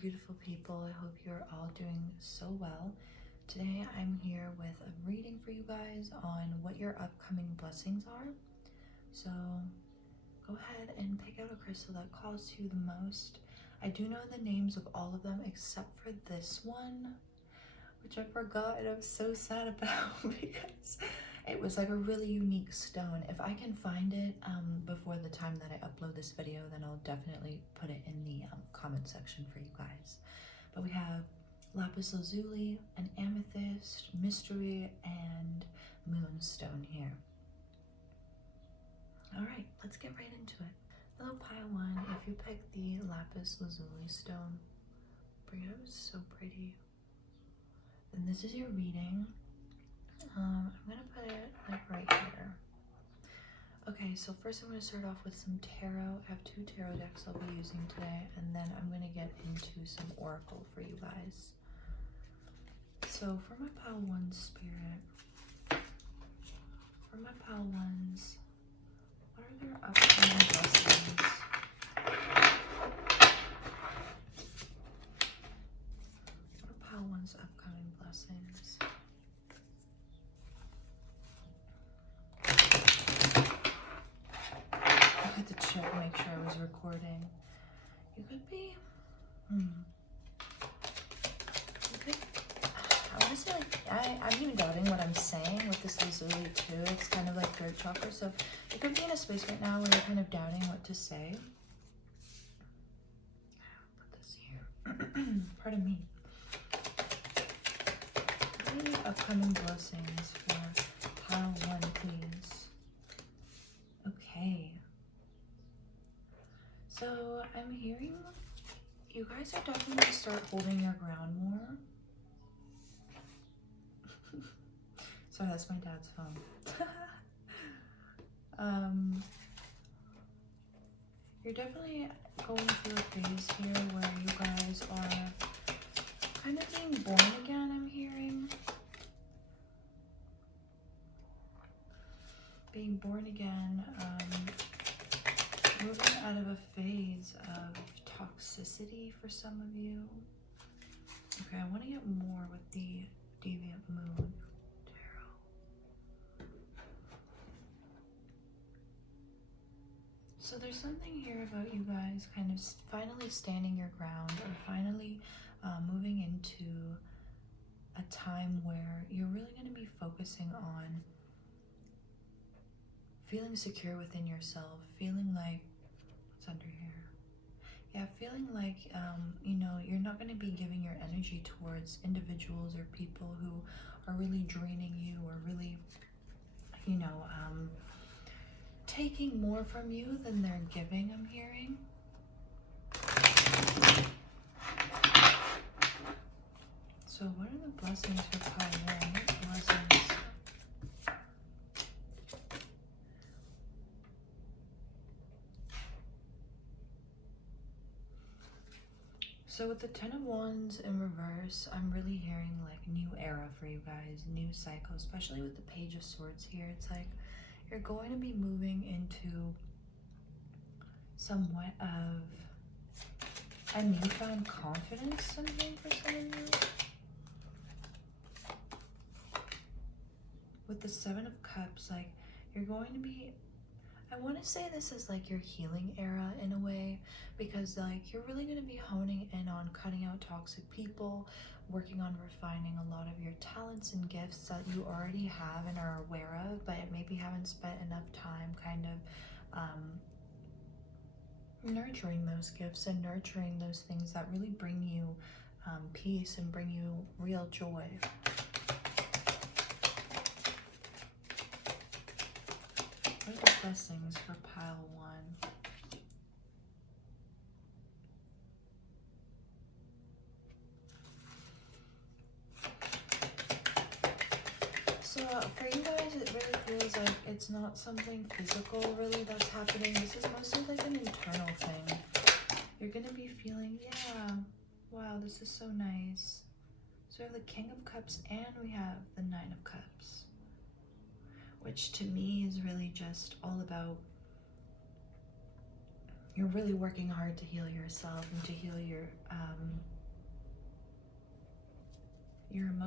beautiful people. I hope you're all doing so well. Today I'm here with a reading for you guys on what your upcoming blessings are. So go ahead and pick out a crystal that calls to you the most. I do know the names of all of them except for this one, which I forgot and I'm so sad about because it was like a really unique stone. If I can find it before the time that I upload this video, then I'll definitely put it in the comment section for you guys. But we have lapis lazuli, an amethyst, mystery, and moonstone here. All right, let's get right into it. Little pile one, if you pick the lapis lazuli stone, bring it up, it's so pretty. Then this is your reading. I'm gonna put it like right here. Okay, so first I'm gonna start off with some tarot. I have 2 tarot decks I'll be using today, and then I'm gonna get into some oracle for you guys. So for my pile 1 spirit, for my pile 1s, what are their upcoming blessings? What are pile 1's upcoming blessings? I had to check, make sure I was recording. You could be, you could, I want to say like, I'm even doubting what I'm saying with this lazuli too. It's kind of like throat chakra, so you could be in a space right now where you're kind of doubting what to say. I'll put this here. Pardon me. What are the upcoming blessings for pile 1, please? Okay. So I'm hearing you guys are definitely going to start holding your ground more. So that's my dad's phone. You're definitely going through a phase here where you guys are kind of being born again, I'm hearing. Being born again, moving out of a phase of toxicity for some of you. Okay, I want to get more with the Deviant Moon tarot. So there's something here about you guys kind of finally standing your ground, or finally moving into a time where you're really going to be focusing on feeling secure within yourself, feeling like, what's under here? Yeah, feeling like, you know, you're not going to be giving your energy towards individuals or people who are really draining you or really, you know, taking more from you than they're giving, I'm hearing. So what are the blessings for pile 1? What blessings? So with the 10 of Wands in reverse, I'm really hearing like new era for you guys, new cycle, especially with the Page of Swords here. It's like you're going to be moving into somewhat of a newfound confidence, something for some of you. With the 7 of Cups, like you're going to be, I want to say this is like your healing era in a way, because like you're really going to be honing in on cutting out toxic people, working on refining a lot of your talents and gifts that you already have and are aware of, but maybe haven't spent enough time kind of nurturing those gifts and nurturing those things that really bring you peace and bring you real joy. What are the blessings for pile 1? So for you guys, it really feels like it's not something physical really that's happening. This is mostly like an internal thing. You're going to be feeling, yeah, wow, this is so nice. So we have the King of Cups and we have the 9 of Cups, which to me is really just all about you're really working hard to heal yourself and to heal your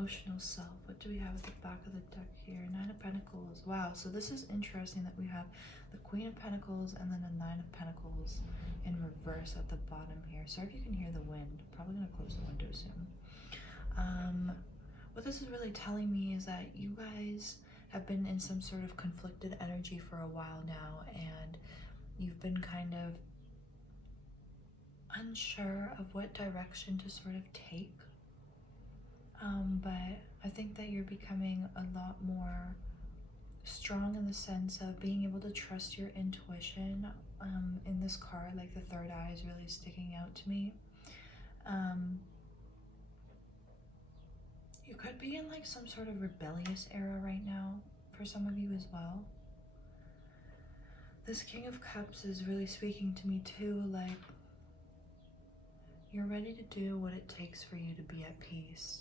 emotional self. What do we have at the back of the deck here? Nine of Pentacles. Wow, so this is interesting that we have the Queen of Pentacles and then the Nine of Pentacles in reverse at the bottom here. Sorry if you can hear the wind. Probably gonna close the window soon. What this is really telling me is that you guys have been in some sort of conflicted energy for a while now, and you've been kind of unsure of what direction to sort of take. But I think that you're becoming a lot more strong in the sense of being able to trust your intuition. In this card, like the third eye is really sticking out to me. You could be in like some sort of rebellious era right now for some of you as well. This King of Cups is really speaking to me too, like you're ready to do what it takes for you to be at peace.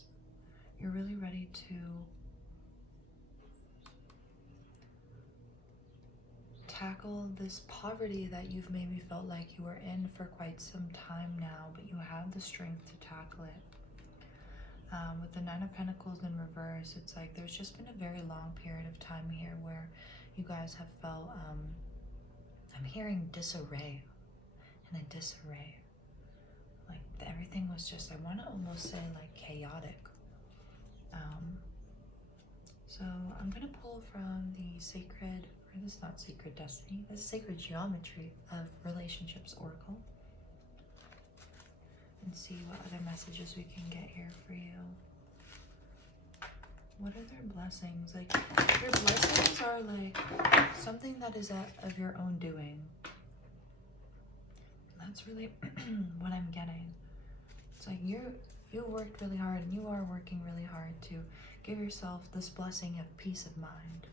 You're really ready to tackle this poverty that you've maybe felt like you were in for quite some time now, but you have the strength to tackle it. With the Nine of Pentacles in reverse, it's like there's just been a very long period of time here where you guys have felt, I'm hearing disarray, and a disarray. Like everything was just, I want to almost say like chaotic. So I'm going to pull from the Sacred, or this is not Sacred Destiny, this is Sacred Geometry of Relationships Oracle. And see what other messages we can get here for you. What are their blessings? Like, your blessings are like something that is of your own doing. That's really what I'm getting. It's like you worked really hard, and you are working really hard to give yourself this blessing of peace of mind.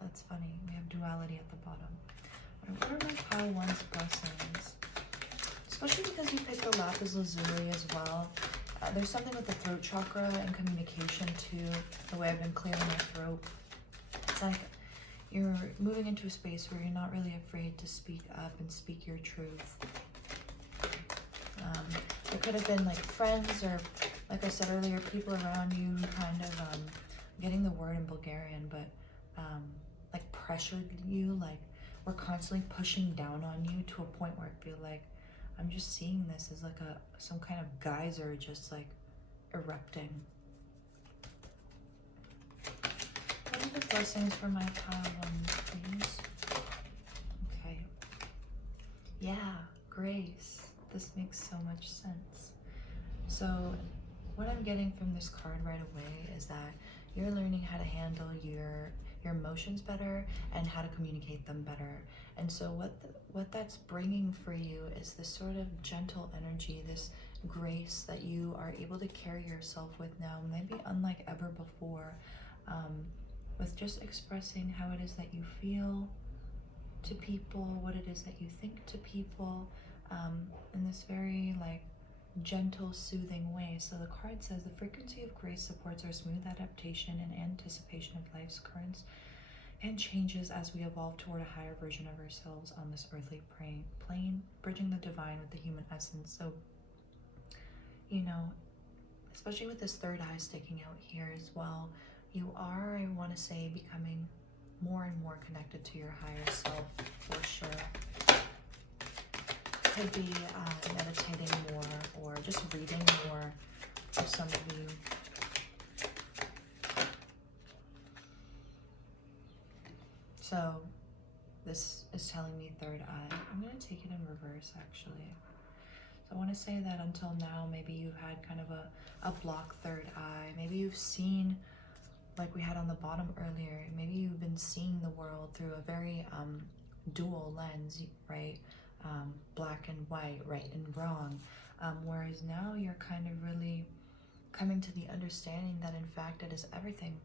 That's funny. We have duality at the bottom. What are my pile one's blessings? Especially because you picked the lapis lazuli as well. There's something with the throat chakra and communication too. The way I've been clearing my throat. It's like you're moving into a space where you're not really afraid to speak up and speak your truth. It could have been like friends or, like I said earlier, people around you who kind of, getting the word in Bulgarian, but like pressured you, like we're constantly pushing down on you to a point where I feel like I'm just seeing this as like some kind of geyser just like erupting. What are the blessings for my pile ones, please? Okay. Yeah, grace. This makes so much sense. So what I'm getting from this card right away is that you're learning how to handle your emotions better and how to communicate them better. And so what that's bringing for you is this sort of gentle energy, this grace that you are able to carry yourself with now, maybe unlike ever before, with just expressing how it is that you feel to people, what it is that you think to people, in this very like gentle, soothing way. So the card says the frequency of grace supports our smooth adaptation and anticipation of life's currents and changes as we evolve toward a higher version of ourselves on this earthly plane, bridging the divine with the human essence. So, you know, especially with this third eye sticking out here as well, you are, I want to say, becoming more and more connected to your higher self for sure. Could be meditating more or just reading more for some of you. So this is telling me third eye. I'm going to take it in reverse actually. So I want to say that until now, maybe you've had kind of a block third eye. Maybe you've seen, like we had on the bottom earlier, maybe you've been seeing the world through a very dual lens, right? Black and white, right and wrong. Whereas now you're kind of really coming to the understanding that in fact it is everything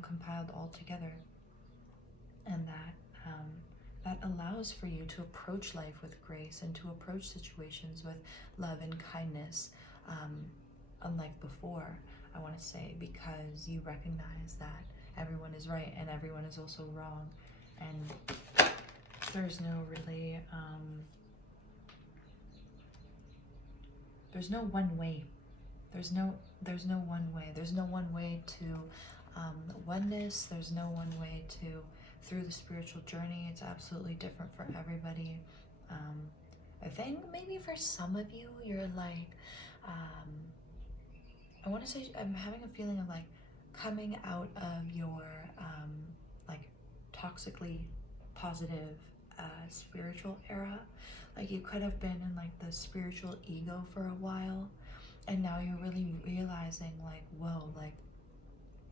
compiled all together. And that allows for you to approach life with grace and to approach situations with love and kindness, unlike before, I want to say, because you recognize that everyone is right and everyone is also wrong. And there's no really, there's no one way There's no one way. There's no one way to oneness. There's no one way to through the spiritual journey. It's absolutely different for everybody. I think maybe for some of you, you're like, I want to say, I'm having a feeling of like coming out of your like toxically positive spiritual era. Like you could have been in like the spiritual ego for a while, and now you're really realizing like, whoa, like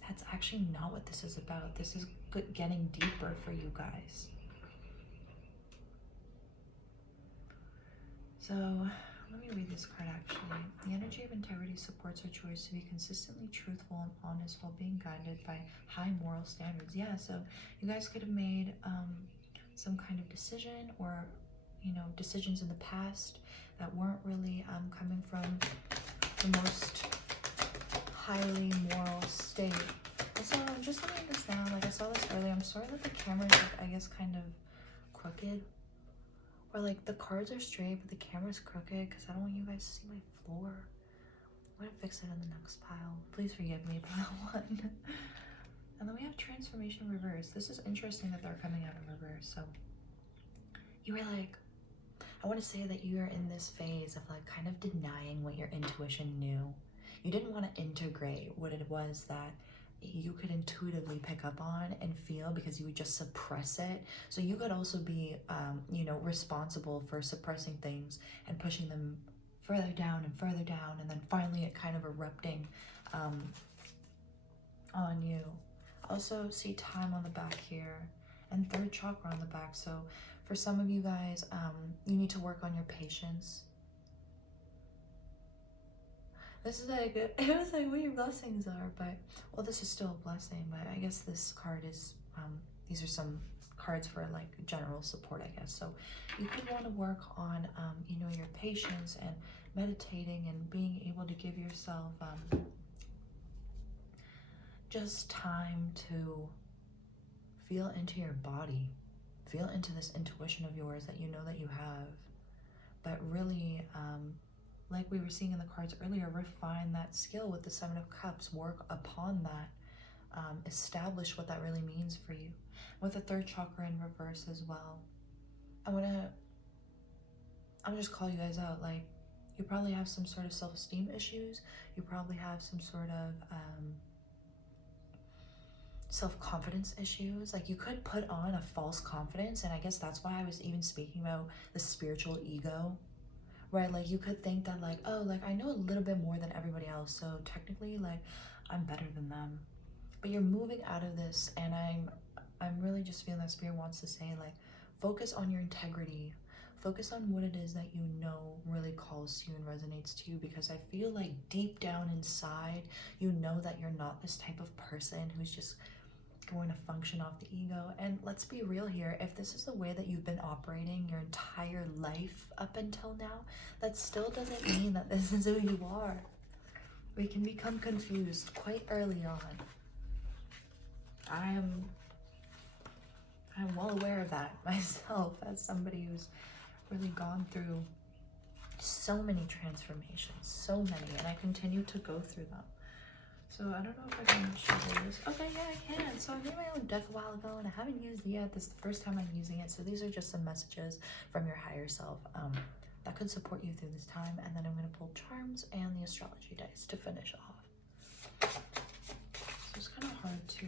that's actually not what this is about. This is getting deeper for you guys. So let me read this card actually. The energy of integrity supports our choice to be consistently truthful and honest while being guided by high moral standards. Yeah, so you guys could have made some kind of decision, or you know, decisions in the past that weren't really coming from the most highly moral state. Also, I'm just looking at this now, like I saw this earlier, I'm sorry that the camera's like, I guess, kind of crooked. Or like the cards are straight, but the camera's crooked because I don't want you guys to see my floor. I'm gonna fix it in the next pile. Please forgive me, pile 1. And then we have transformation reverse. This is interesting that they're coming out in reverse. So you were like, I want to say that you're in this phase of like kind of denying what your intuition knew. You didn't want to integrate what it was that you could intuitively pick up on and feel, because you would just suppress it. So you could also be, you know, responsible for suppressing things and pushing them further down, and then finally it kind of erupting on you. Also see time on the back here, and 3rd chakra on the back. So for some of you guys, you need to work on your patience. This is like, it was like what your blessings are, but, well, this is still a blessing, but I guess this card is, these are some cards for like general support, I guess. So you could want to work on, you know, your patience and meditating and being able to give yourself just time to feel into your body, feel into this intuition of yours that you know that you have, but really, like we were seeing in the cards earlier, refine that skill with the 7 of Cups, work upon that, establish what that really means for you. With the 3rd chakra in reverse as well, I'm just call you guys out. Like, you probably have some sort of self-esteem issues. You probably have some sort of self-confidence issues. Like, you could put on a false confidence, and I guess that's why I was even speaking about the spiritual ego. Right, like you could think that like, oh, like I know a little bit more than everybody else, so technically like I'm better than them. But you're moving out of this, and I'm really just feeling that Spirit wants to say like, focus on your integrity, focus on what it is that you know really calls to you and resonates to you, because I feel like deep down inside you know that you're not this type of person who's just going to function off the ego. And let's be real here, if this is the way that you've been operating your entire life up until now, that still doesn't mean that this is who you are. We can become confused quite early on. I'm well aware of that myself, as somebody who's really gone through so many transformations, so many, and I continue to go through them. So I don't know if I can show this. Okay, yeah, I can. So I made my own deck a while ago, and I haven't used it yet. This is the first time I'm using it. So these are just some messages from your higher self that could support you through this time. And then I'm going to pull charms and the astrology dice to finish off. So it's kind of hard to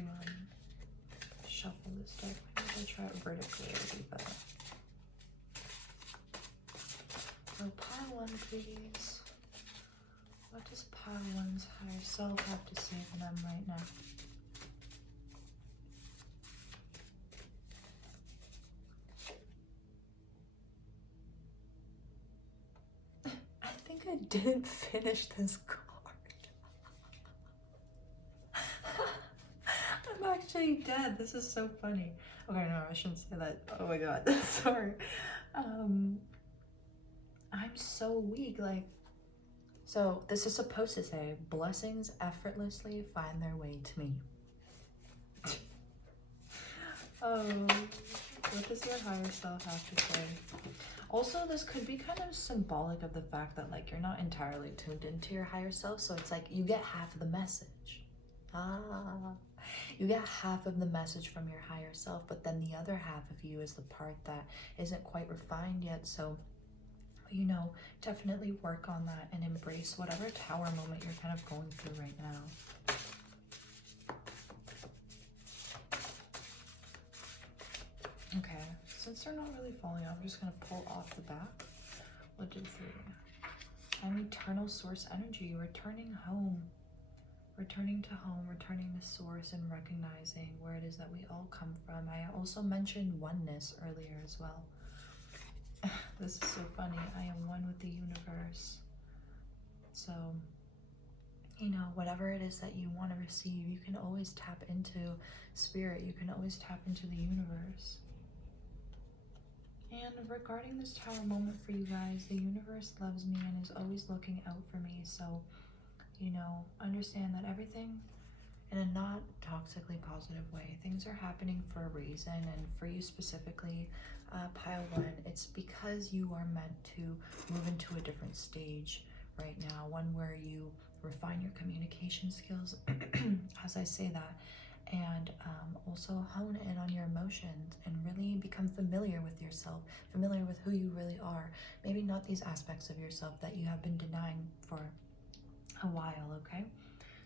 shuffle this deck. Maybe if I try it vertically, it'll be better. So pile 1, please. What does pile 1's higher self have to say for them right now? I think I didn't finish this card. I'm actually dead. This is so funny. Okay, no, I shouldn't say that. Oh my god, sorry. I'm so weak, like. So this is supposed to say, blessings effortlessly find their way to me. Oh, what does your higher self have to say? Also, this could be kind of symbolic of the fact that like you're not entirely tuned into your higher self. So it's like you get half of the message. You get half of the message from your higher self, but then the other half of you is the part that isn't quite refined yet. So, you know, definitely work on that and embrace whatever tower moment you're kind of going through right now. Okay, since they're not really falling out, I'm just going to pull off the back. What did three? I'm eternal source energy, returning home. Returning to home, returning to source, and recognizing where it is that we all come from. I also mentioned oneness earlier as well. This is so funny. I am one with the universe. So, you know, whatever it is that you want to receive, you can always tap into spirit. You can always tap into the universe. And regarding this tower moment for you guys, the universe loves me and is always looking out for me. So, you know, understand that everything in a not toxically positive way, things are happening for a reason. And for you specifically, pile one, it's because you are meant to move into a different stage right now, one where you refine your communication skills as I say that, and also hone in on your emotions and really become familiar with yourself, familiar with who you really are. Maybe not these aspects of yourself that you have been denying for a while, okay?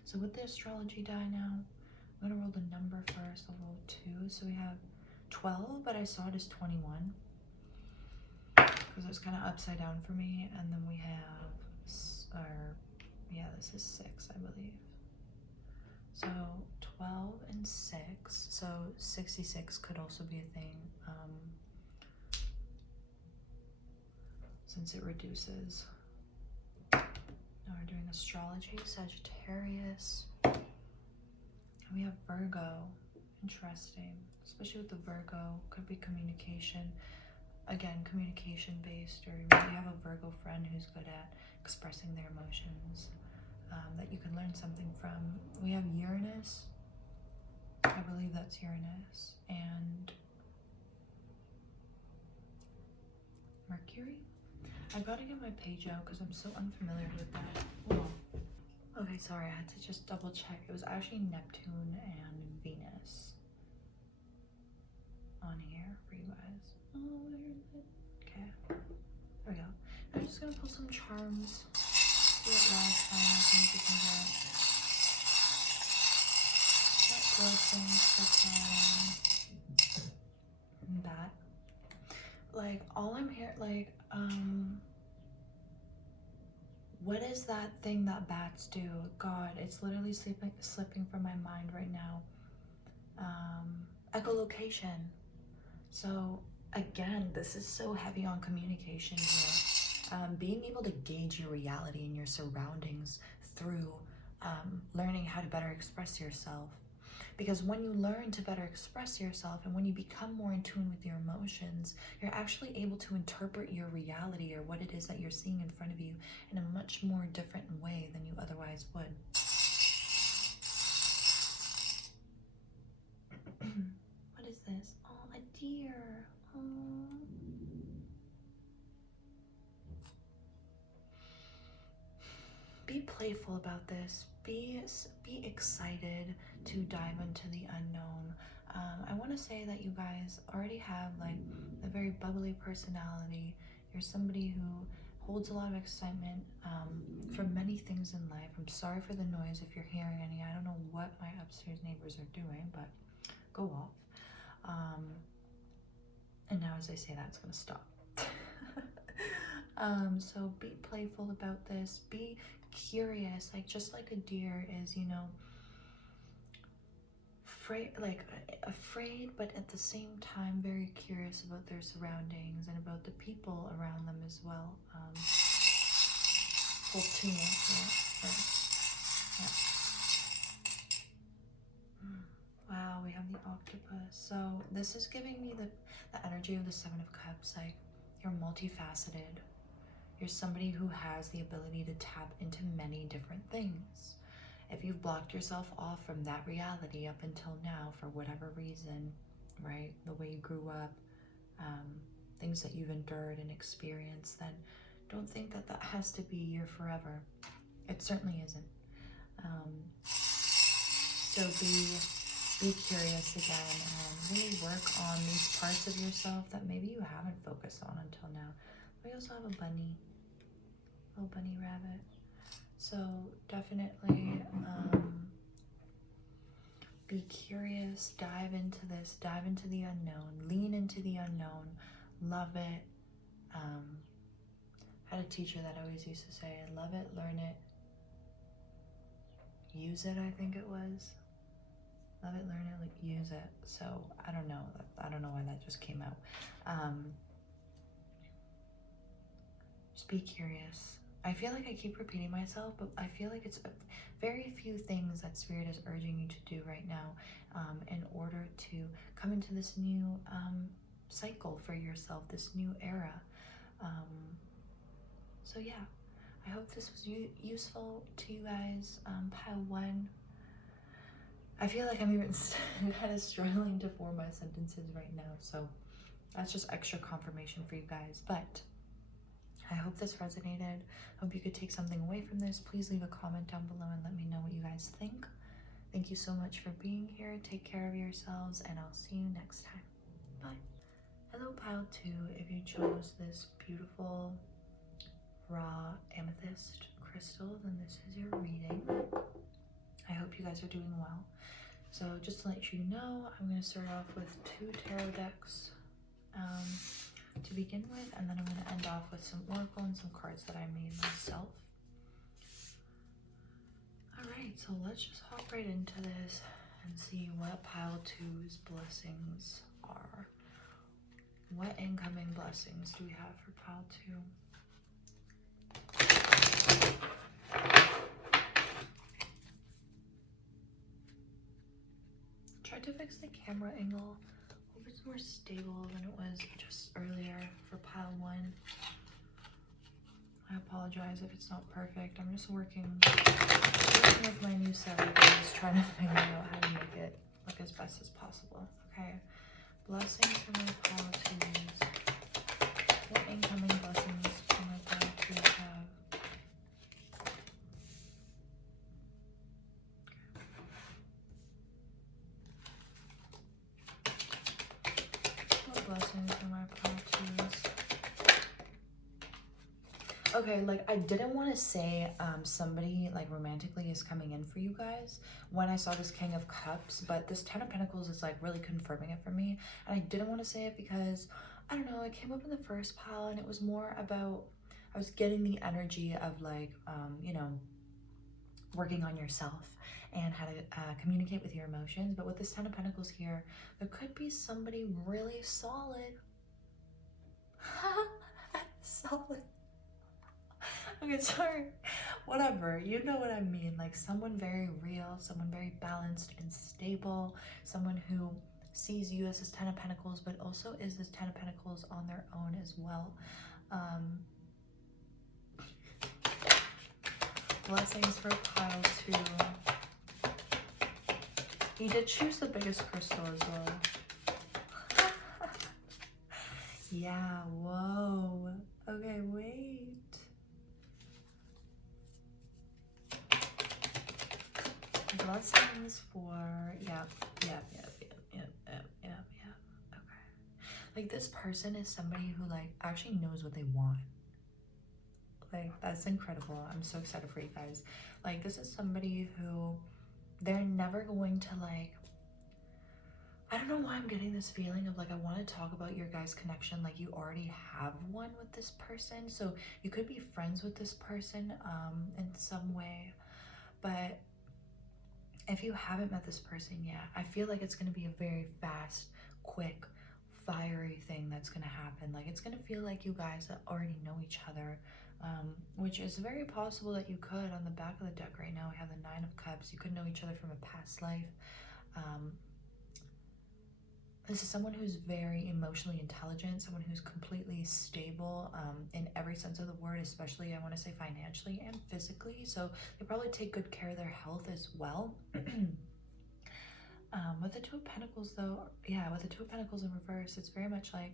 So with the astrology die now, I'm gonna roll the number first. I'll roll 2. So we have 12, but I saw it as 21 because it's kind of upside down for me. And then we have, yeah, this is 6, I believe. So 12 and 6. So 66 could also be a thing, since it reduces. Now we're doing astrology, Sagittarius. And we have Virgo. Interesting. Especially with the Virgo, could be communication. Again, communication based, or maybe you have a Virgo friend who's good at expressing their emotions, that you can learn something from. We have Uranus. I believe that's Uranus. And Mercury. I gotta get my page out because I'm so unfamiliar with that. Hold on. Okay, sorry, I had to just double check. It was actually Neptune and Venus on here for you guys. Oh, where is it? Okay, there we go. I'm just gonna pull some charms. See what last time I think we can get. What blessings for time. That. Like, all I'm here, like, what is that thing that bats do? God, it's literally slipping from my mind right now. Echolocation. So again, this is so heavy on communication here. Being able to gauge your reality and your surroundings through learning how to better express yourself. Because when you learn to better express yourself and when you become more in tune with your emotions, you're actually able to interpret your reality or what it is that you're seeing in front of you in a much more different way than you otherwise would. What is this? Oh, a deer. Oh. Be playful about this. Be excited to dive into the unknown. I want to say that you guys already have like a very bubbly personality. You're somebody who holds a lot of excitement for many things in life. I'm sorry for the noise if you're hearing any. I don't know what my upstairs neighbors are doing, but go off. And now as I say that, it's going to stop. So be playful about this. Be curious, like just like a deer is, you know, afraid, but at the same time very curious about their surroundings and about the people around them as well. Hold 2 more. Yeah. Wow, we have the octopus. So this is giving me the energy of the 7 of Cups. Like, you're multifaceted. You're somebody who has the ability to tap into many different things. If you've blocked yourself off from that reality up until now for whatever reason, right? The way you grew up, things that you've endured and experienced, then don't think that that has to be your forever. It certainly isn't. So be curious again and really work on these parts of yourself that maybe you haven't focused on until now. We also have a bunny, little bunny rabbit. So definitely be curious, dive into this, dive into the unknown, lean into the unknown, love it. I had a teacher that always used to say, love it, learn it, use it, I think it was. Love it, learn it, like, use it. So I don't know why that just came out. Just be curious. I feel like I keep repeating myself, but I feel like it's very few things that Spirit is urging you to do right now in order to come into this new cycle for yourself, this new era. So yeah, I hope this was useful to you guys. Pile 1. I feel like I'm even kind of struggling to form my sentences right now, so that's just extra confirmation for you guys. But I hope this resonated. Hope you could take something away from this. Please leave a comment down below and let me know what you guys think. Thank you so much for being here. Take care of yourselves, and I'll see you next time. Bye. Hello, Pile 2. If you chose this beautiful raw amethyst crystal, then this is your reading. I hope you guys are doing well. So just to let you know, I'm going to start off with 2 tarot decks to begin with, and then I'm going to end off with some oracle and some cards that I made myself. Alright, so let's just hop right into this and see what Pile 2's blessings are. What incoming blessings do we have for Pile 2? Tried to fix the camera angle. Hope it's more stable than it was just earlier for Pile 1. I apologize if it's not perfect. I'm just working with my new setup. I'm just trying to figure out how to make it look as best as possible. Okay. Blessings for my Pile 2s. What incoming blessings for my Pile 2s have? Blessings for my Pile 2s. Okay, like, I didn't want to say somebody like romantically is coming in for you guys when I saw this King of Cups, but this 10 of Pentacles is like really confirming it for me, and I didn't want to say it because I don't know, it came up in the first pile and it was more about, I was getting the energy of like you know, working on yourself and how to communicate with your emotions. But with this 10 of Pentacles here, there could be somebody really solid. Solid. Okay, sorry. Whatever. You know what I mean. Like someone very real, someone very balanced and stable, someone who sees you as this 10 of Pentacles, but also is this 10 of Pentacles on their own as well. Blessings for Pile 2. He did choose the biggest crystal as well. Yeah, whoa. Okay, wait. Blessings for, yeah. Okay. Like this person is somebody who like actually knows what they want. Like that's incredible. I'm so excited for you guys. Like this is somebody who they're never going to like, I don't know why I'm getting this feeling of like I want to talk about your guys' connection like you already have one with this person. So you could be friends with this person in some way, but if you haven't met this person yet, I feel like it's going to be a very fast, quick, fiery thing that's going to happen. Like it's going to feel like you guys already know each other, which is very possible that you could. On the back of the deck right now, we have the 9 of Cups. You could know each other from a past life. This is someone who's very emotionally intelligent, someone who's completely stable in every sense of the word, especially I want to say financially and physically. So they probably take good care of their health as well. With the 2 of Pentacles though, yeah, with the 2 of Pentacles in reverse, it's very much like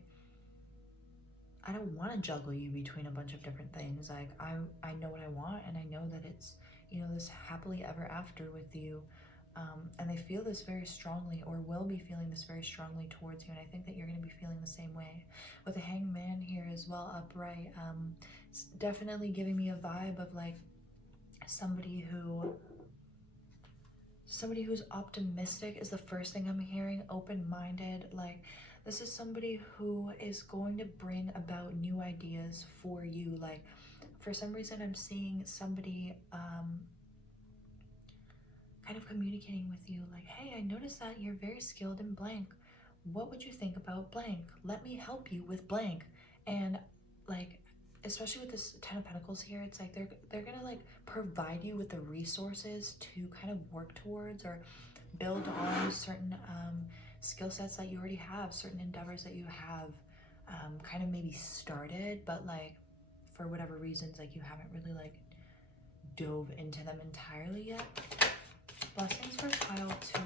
I don't want to juggle you between a bunch of different things. Like I know what I want, and I know that it's, you know, this happily ever after with you. And they feel this very strongly, or will be feeling this very strongly towards you. And I think that you're going to be feeling the same way. With the Hanged Man here as well, upright, it's definitely giving me a vibe of like somebody who's optimistic is the first thing I'm hearing. Open-minded. Like, this is somebody who is going to bring about new ideas for you. Like, for some reason I'm seeing somebody kind of communicating with you like, hey, I noticed that you're very skilled in blank. What would you think about blank? Let me help you with blank. And like, especially with this 10 of Pentacles here, it's like they're gonna like provide you with the resources to kind of work towards or build on certain skill sets that you already have, certain endeavors that you have kind of maybe started, but like for whatever reasons, like you haven't really like dove into them entirely yet. Blessings for pile 2.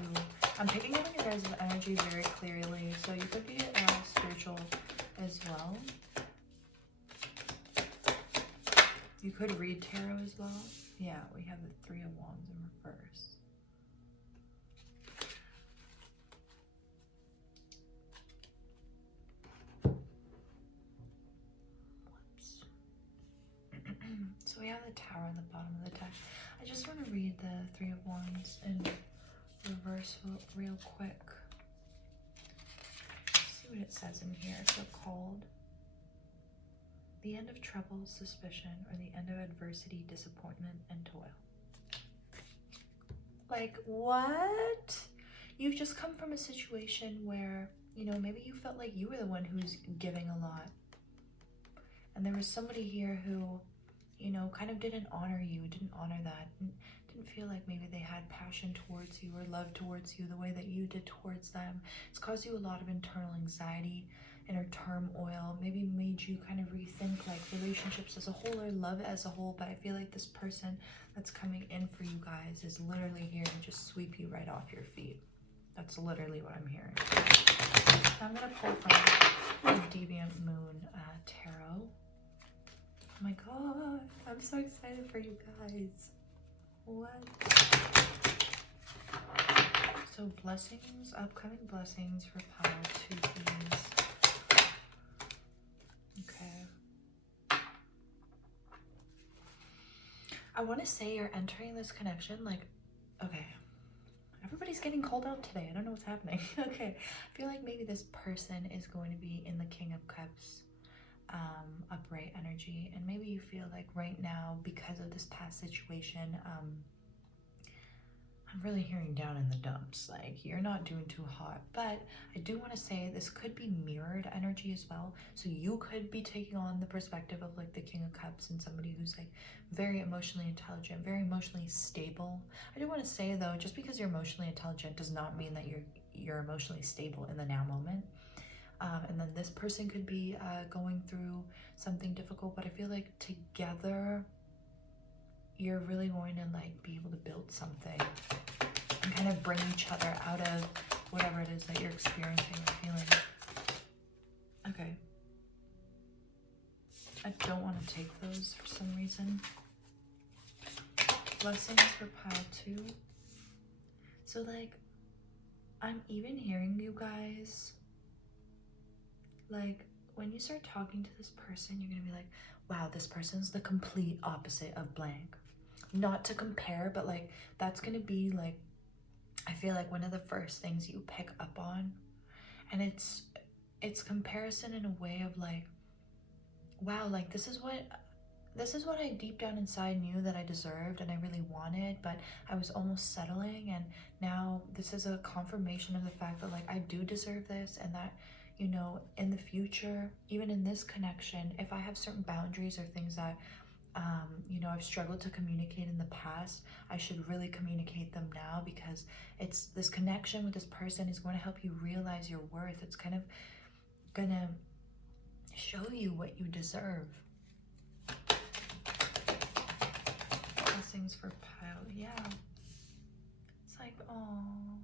I'm picking up on your guys' energy very clearly, so you could be spiritual as well. You could read tarot as well. Yeah, we have the 3 of Wands in reverse. Whoops. So we have the Tower on the bottom of the deck. I just want to read the 3 of Wands in reverse real quick. See what it says in here. It's so called the end of trouble, suspicion, or the end of adversity, disappointment, and toil. Like, what? You've just come from a situation where, you know, maybe you felt like you were the one who's giving a lot. And there was somebody here who, you know, kind of didn't honor you, didn't honor that, and didn't feel like maybe they had passion towards you or love towards you the way that you did towards them. It's caused you a lot of internal anxiety, inner turmoil, maybe made you kind of rethink like relationships as a whole or love as a whole. But I feel like this person that's coming in for you guys is literally here to just sweep you right off your feet. That's literally what I'm hearing. I'm gonna pull from the Deviant Moon Tarot. Oh my god, I'm so excited for you guys. What? So blessings, upcoming blessings for pile 2, please. Okay. I want to say you're entering this connection like, okay, everybody's getting called out today. I don't know what's happening. Okay, I feel like maybe this person is going to be in the King of Cups upright energy, and maybe you feel like right now, because of this past situation, I'm really hearing down in the dumps, like you're not doing too hot. But I do want to say this could be mirrored energy as well, so you could be taking on the perspective of like the King of Cups and somebody who's like very emotionally intelligent, very emotionally stable. I do want to say though, just because you're emotionally intelligent does not mean that you're emotionally stable in the now moment. And then this person could be going through something difficult, but I feel like together you're really going to like be able to build something and kind of bring each other out of whatever it is that you're experiencing or feeling. Okay. I don't want to take those for some reason. Blessings for pile 2. So like, I'm even hearing you guys, like when you start talking to this person, you're gonna be like, wow, this person's the complete opposite of blank. Not to compare, but like that's gonna be like, I feel like one of the first things you pick up on. And it's comparison in a way of like, wow, like this is what I deep down inside knew that I deserved and I really wanted, but I was almost settling, and now this is a confirmation of the fact that like I do deserve this, and that, you know, in the future, even in this connection, if I have certain boundaries or things that you know, I've struggled to communicate in the past, I should really communicate them now, because it's this connection with this person is going to help you realize your worth. It's kind of gonna show you what you deserve. Blessings for pile. Yeah, it's like, oh,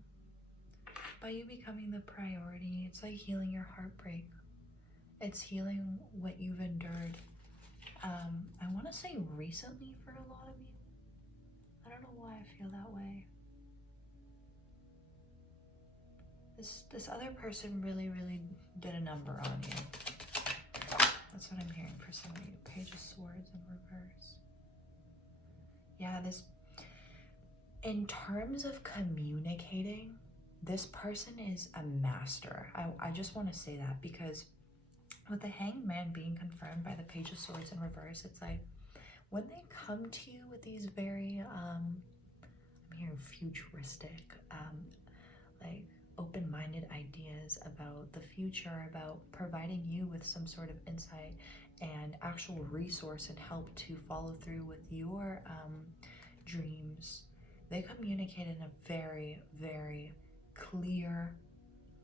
by you becoming the priority, it's like healing your heartbreak. It's healing what you've endured. I want to say recently for a lot of you. I don't know why I feel that way. This other person really did a number on you. That's what I'm hearing for some of you. Page of Swords in reverse. Yeah, this, in terms of communicating, this person is a master. I just want to say that, because with the Hanged Man being confirmed by the Page of Swords in reverse, it's like when they come to you with these very, I'm hearing futuristic, like open-minded ideas about the future, about providing you with some sort of insight and actual resource and help to follow through with your dreams. They communicate in a very clear,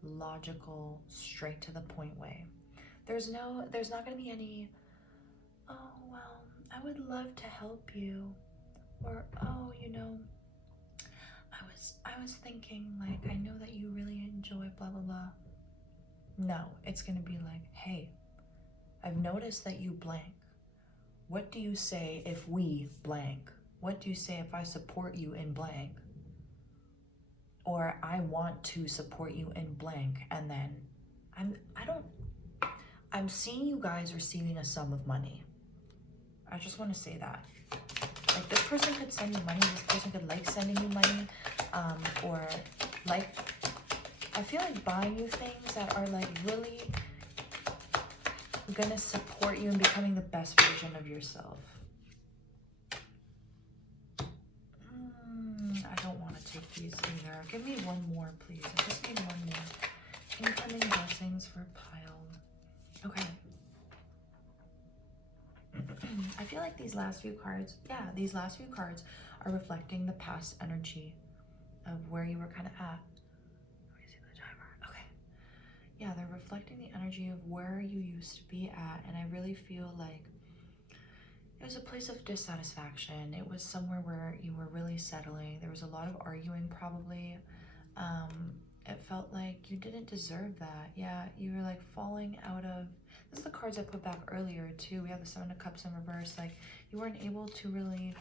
logical, straight to the point way. There's not going to be any, oh, well, I would love to help you, or, oh, you know, I was thinking, like, I know that you really enjoy blah blah blah. No, it's gonna be like, hey, I've noticed that you blank. What do you say if we blank? What do you say if I support you in blank? Or I want to support you in blank, and then I'm seeing you guys receiving a sum of money. I just want to say that. Like, this person could send you money, this person could like sending you money, or like, I feel like buying you things that are like really gonna support you in becoming the best version of yourself. I don't want to take these either. Give me one more, please. I just need one more. Incoming blessings for pile. Okay. I feel like these last few cards, these last few cards are reflecting the past energy of where you were kind of at. Let me see the timer. Okay. Yeah, they're reflecting the energy of where you used to be at, and I really feel like it was a place of dissatisfaction. It was somewhere where you were really settling. There was a lot of arguing, probably. It felt like you didn't deserve that. Yeah, you were like falling out of, this is the cards I put back earlier too. We have the Seven of Cups in reverse. Like, you weren't able to really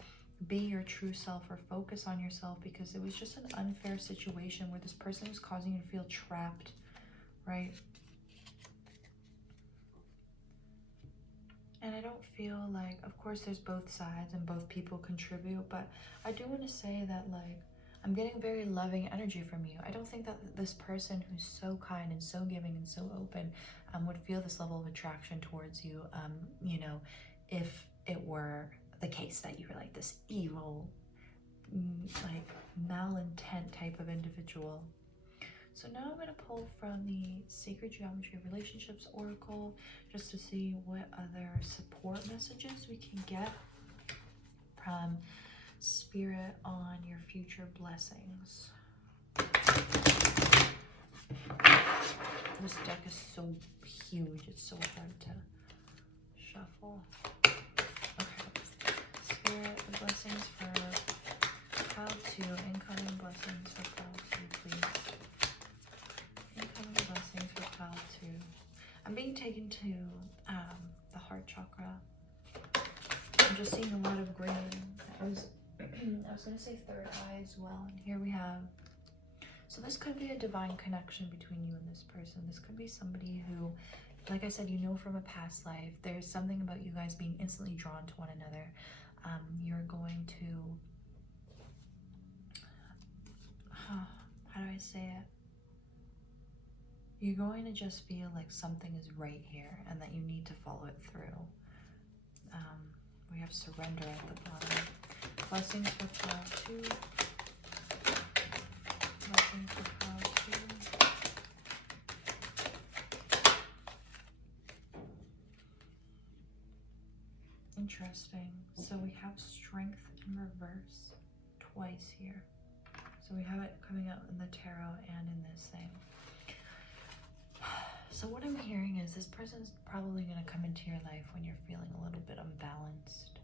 be your true self or focus on yourself because it was just an unfair situation where this person was causing you to feel trapped, right? And I don't feel like, of course there's both sides and both people contribute, but I do want to say that, like, I'm getting very loving energy from you. I don't think that this person who's so kind and so giving and so open would feel this level of attraction towards you, you know, if it were the case that you were like this evil, like malintent type of individual. So now I'm going to pull from the Sacred Geometry of Relationships Oracle just to see what other support messages we can get from Spirit on your future blessings. This deck is so huge, it's so hard to shuffle. Okay. Spirit, the blessings for pile 2, incoming blessings for pile 2, please. Incoming blessings for pile 2. I'm being taken to the heart chakra. I'm just seeing a lot of green. I was going to say third eye as well, and here we have, so this could be a divine connection between you and this person. This could be somebody who, like I said, you know from a past life. There's something about you guys being instantly drawn to one another. You're going to, how do I say it? You're going to just feel like something is right here and that you need to follow it through. We have surrender at the bottom. Blessings for pile 2. Blessings for pile 2. Interesting. So we have strength in reverse twice here. So we have it coming out in the tarot and in this thing. So what I'm hearing is this person's probably going to come into your life when you're feeling a little bit unbalanced.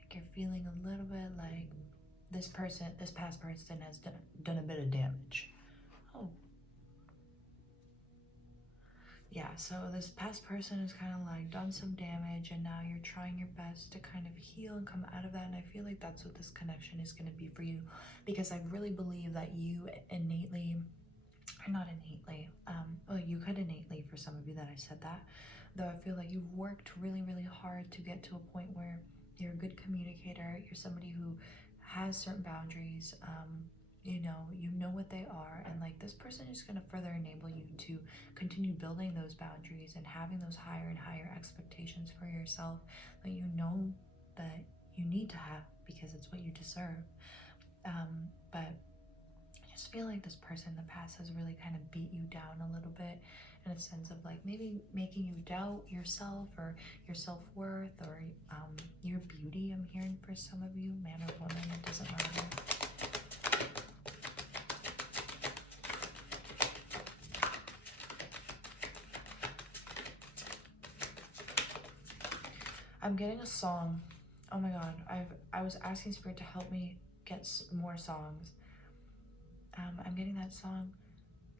Like you're feeling a little bit like this past person has done a bit of damage. Oh. yeah, so this past person has kind of like done some damage, and now you're trying your best to kind of heal and come out of that. And I feel like that's what this connection is going to be for you, because I really believe that you innately, or not innately, well, you could innately for some of you that I said that, though I feel like you've worked really, really hard to get to a point where you're a good communicator. You're somebody who has certain boundaries. You know what they are, and like this person is going to further enable you to continue building those boundaries and having those higher and higher expectations for yourself that you know that you need to have, because it's what you deserve. But I just feel like this person in the past has really kind of beat you down a little bit, in a sense of like maybe making you doubt yourself or your self-worth, or your beauty. I'm hearing for some of you, man or woman, it doesn't matter. I'm getting a song. Oh my god, I was asking Spirit to help me get more songs. I'm getting that song,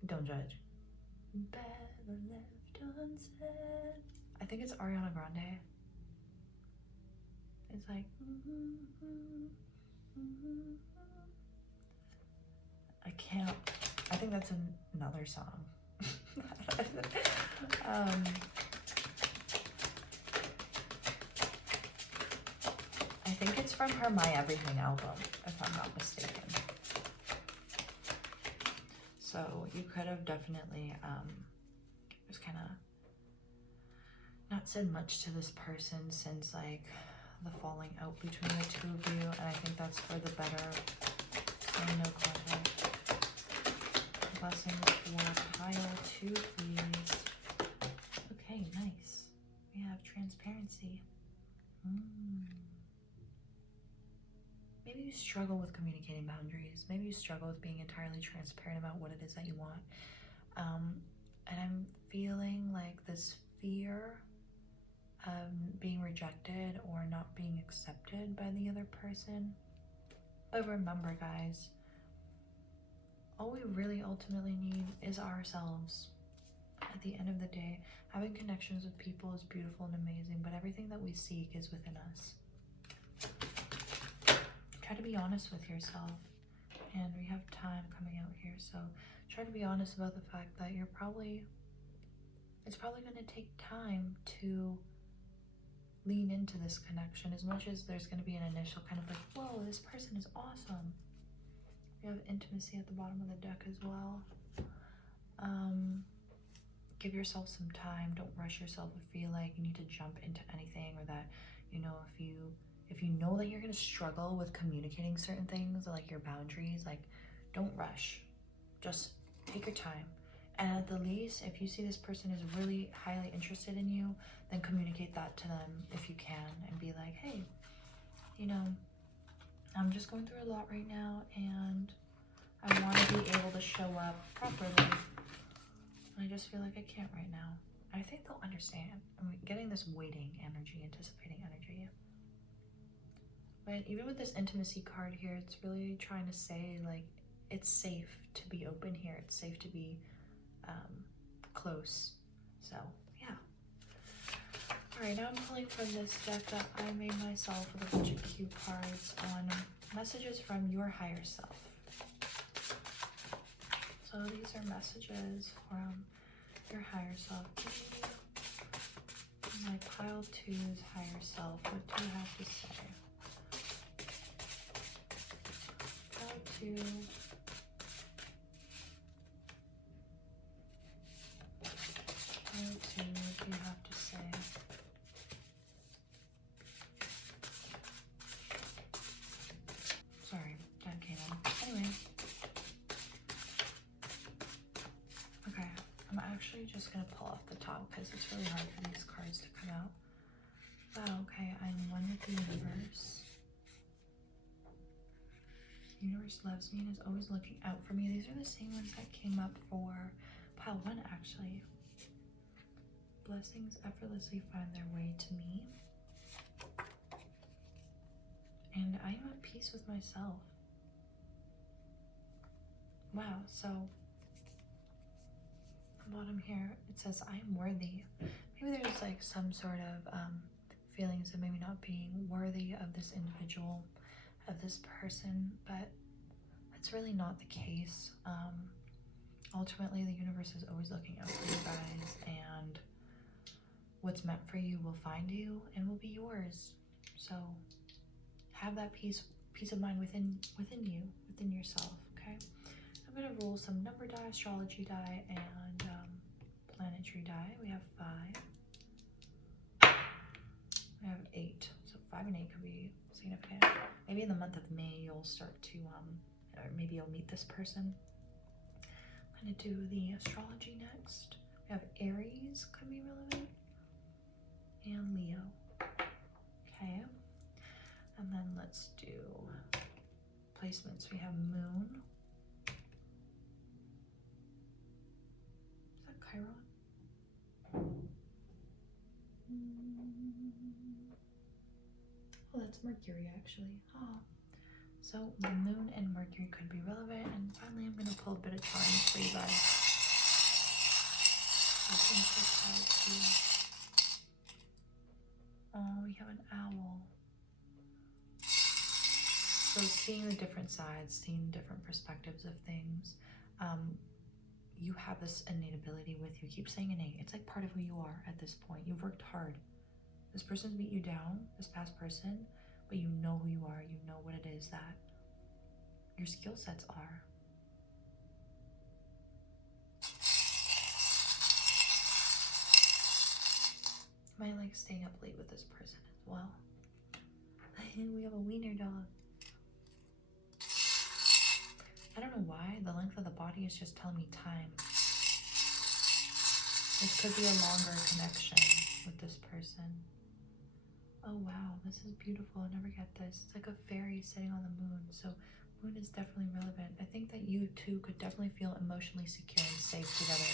Don't Judge. Better left unsaid. I think it's Ariana Grande. It's like I can't. I think that's another song. I think it's from her My Everything album, if I'm not mistaken. So you could have definitely just kind of not said much to this person since like the falling out between the two of you, and I think that's for the better. No contact. Blessings for pile 2, please. Okay, nice. We have transparency. Maybe you struggle with communicating boundaries. Maybe you struggle with being entirely transparent about what it is that you want. And I'm feeling like this fear of being rejected or not being accepted by the other person. But remember, guys, all we really ultimately need is ourselves. At the end of the day, having connections with people is beautiful and amazing, but everything that we seek is within us. Try to be honest with yourself, and we have time coming out here, so try to be honest about the fact that it's probably going to take time to lean into this connection, as much as there's going to be an initial kind of like, whoa, this person is awesome. We have intimacy at the bottom of the deck as well. Give yourself some time. Don't rush yourself or feel like you need to jump into anything, or that, if you know that you're going to struggle with communicating certain things, like your boundaries, like, don't rush. Just take your time. And at the least, if you see this person is really highly interested in you, then communicate that to them if you can, and be like, hey, I'm just going through a lot right now, and I want to be able to show up properly. I just feel like I can't right now. I think they'll understand. I'm getting this waiting energy, anticipating energy. But even with this intimacy card here, it's really trying to say, like, it's safe to be open here. It's safe to be close. So, yeah. Alright, now I'm pulling from this deck that I made myself with a bunch of cue cards on messages from your higher self. So these are messages from your higher self. My pile 2's higher self. What do you have to say? Pile 2. Pile 2, what do you have to say? Sorry, that came in. Anyway. Okay, I'm actually just going to pull off the top because it's really hard for these cards to come out. Wow, okay, I'm one with the universe. The universe loves me and is always looking out for me. These are the same ones that came up for pile 1, actually. Blessings effortlessly find their way to me. And I am at peace with myself. Wow, so the bottom here, it says, I am worthy. Maybe there's like some sort of feelings of maybe not being worthy of this individual, of this person, but that's really not the case. Ultimately, the universe is always looking out for you guys, and what's meant for you will find you and will be yours. So have that peace of mind within you, within yourself. Okay, I'm gonna roll some number die, astrology die, and planetary die. We have 5. We have 8. So 5 and 8 could be significant. Maybe in the month of May you'll start to or maybe you'll meet this person. I'm gonna do the astrology next. We have Aries, could be relevant, and Leo. Okay, and then let's do placements. We have Moon. Is that Chiron? Oh, that's Mercury actually. Oh. So the Moon and Mercury could be relevant. And finally, I'm going to pull a bit of charms for you guys. Oh, we have an owl. So seeing the different sides, seeing different perspectives of things. You have this innate ability with you. Keep saying innate. It's like part of who you are at this point. You've worked hard. This person's beat you down, this past person, but you know who you are. You know what it is that your skill sets are. You might like staying up late with this person as well. We have a wiener dog. I don't know why. The length of the body is just telling me time. This could be a longer connection with this person. Oh wow, this is beautiful. I never get this. It's like a fairy sitting on the moon. So moon is definitely relevant. I think that you two could definitely feel emotionally secure and safe together.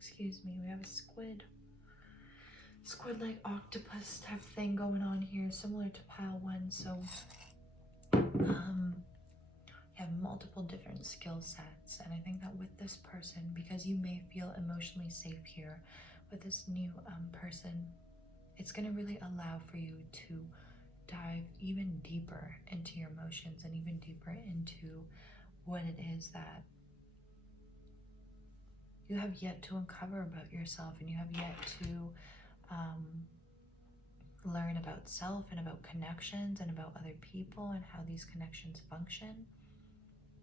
Excuse me, we have a squid. Squid-like octopus type thing going on here, similar to pile 1. So you have multiple different skill sets, and I think that with this person, because you may feel emotionally safe here with this new person, it's going to really allow for you to dive even deeper into your emotions and even deeper into what it is that you have yet to uncover about yourself, and you have yet to learn about self and about connections and about other people and how these connections function.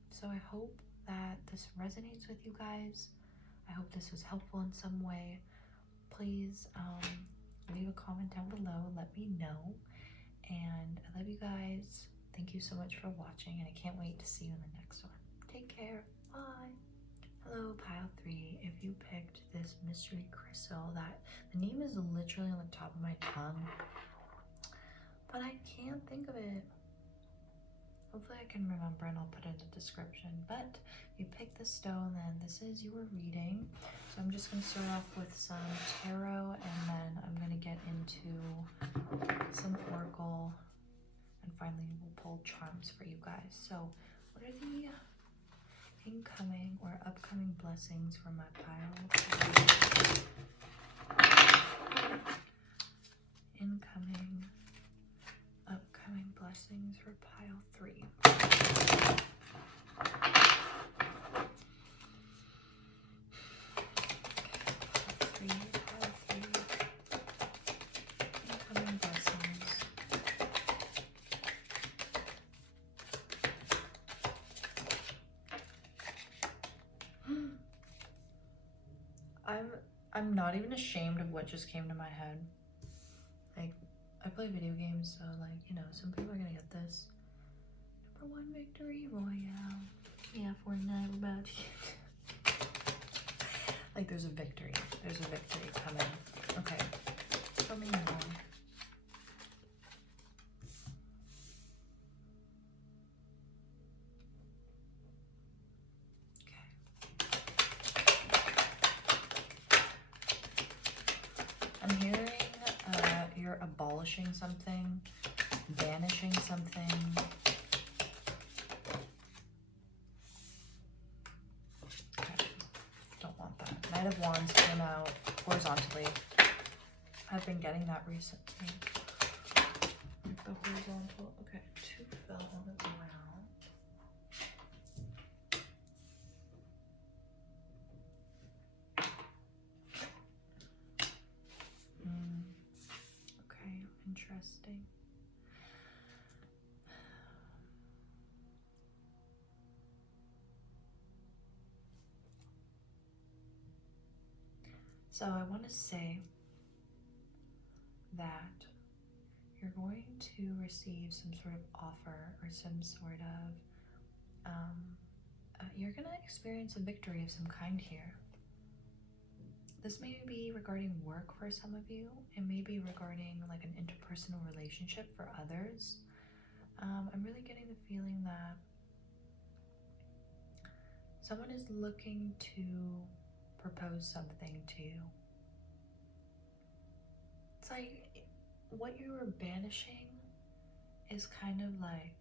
So I hope that this resonates with you guys. I hope this was helpful in some way. Please leave a comment down below. Let me know. And I love you guys. Thank you so much for watching, and I can't wait to see you in the next one. Take care. Bye. Hello, pile 3. If you picked this mystery crystal, that the name is literally on the top of my tongue, but I can't think of it. Hopefully I can remember, and I'll put it in the description. But if you picked this stone, then this is your reading. So I'm just going to start off with some tarot, and then I'm going to get into some oracle, and finally we'll pull charms for you guys. So what are the incoming or upcoming blessings for my pile? Incoming, upcoming blessings for pile 3. Pile 3. Incoming blessings. I'm not even ashamed of what just came to my head. Like, I play video games, so like, you know, some people are gonna get this. Number 1 victory royale. Yeah, Fortnite, what about you? Like, there's a victory. There's a victory coming. Okay, tell me more. I'm hearing you're abolishing something, banishing something, Knight of Wands came out horizontally. I've been getting that recently. The horizontal, okay, 2 fell on the ground. Okay, interesting. So I want to say that you're going to receive some sort of offer or some sort of, you're going to experience a victory of some kind here. This may be regarding work for some of you. It may be regarding like an interpersonal relationship for others. I'm really getting the feeling that someone is looking to propose something to you. It's like what you were banishing is kind of like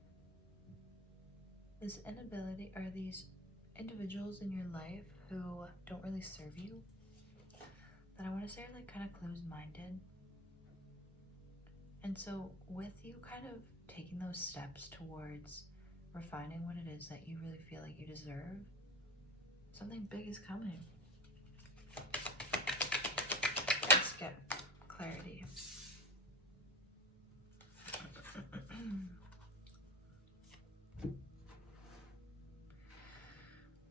this inability, or these individuals in your life who don't really serve you, that I want to say are like kind of closed-minded. And so with you kind of taking those steps towards refining what it is that you really feel like you deserve, something big is coming. Let's get clarity.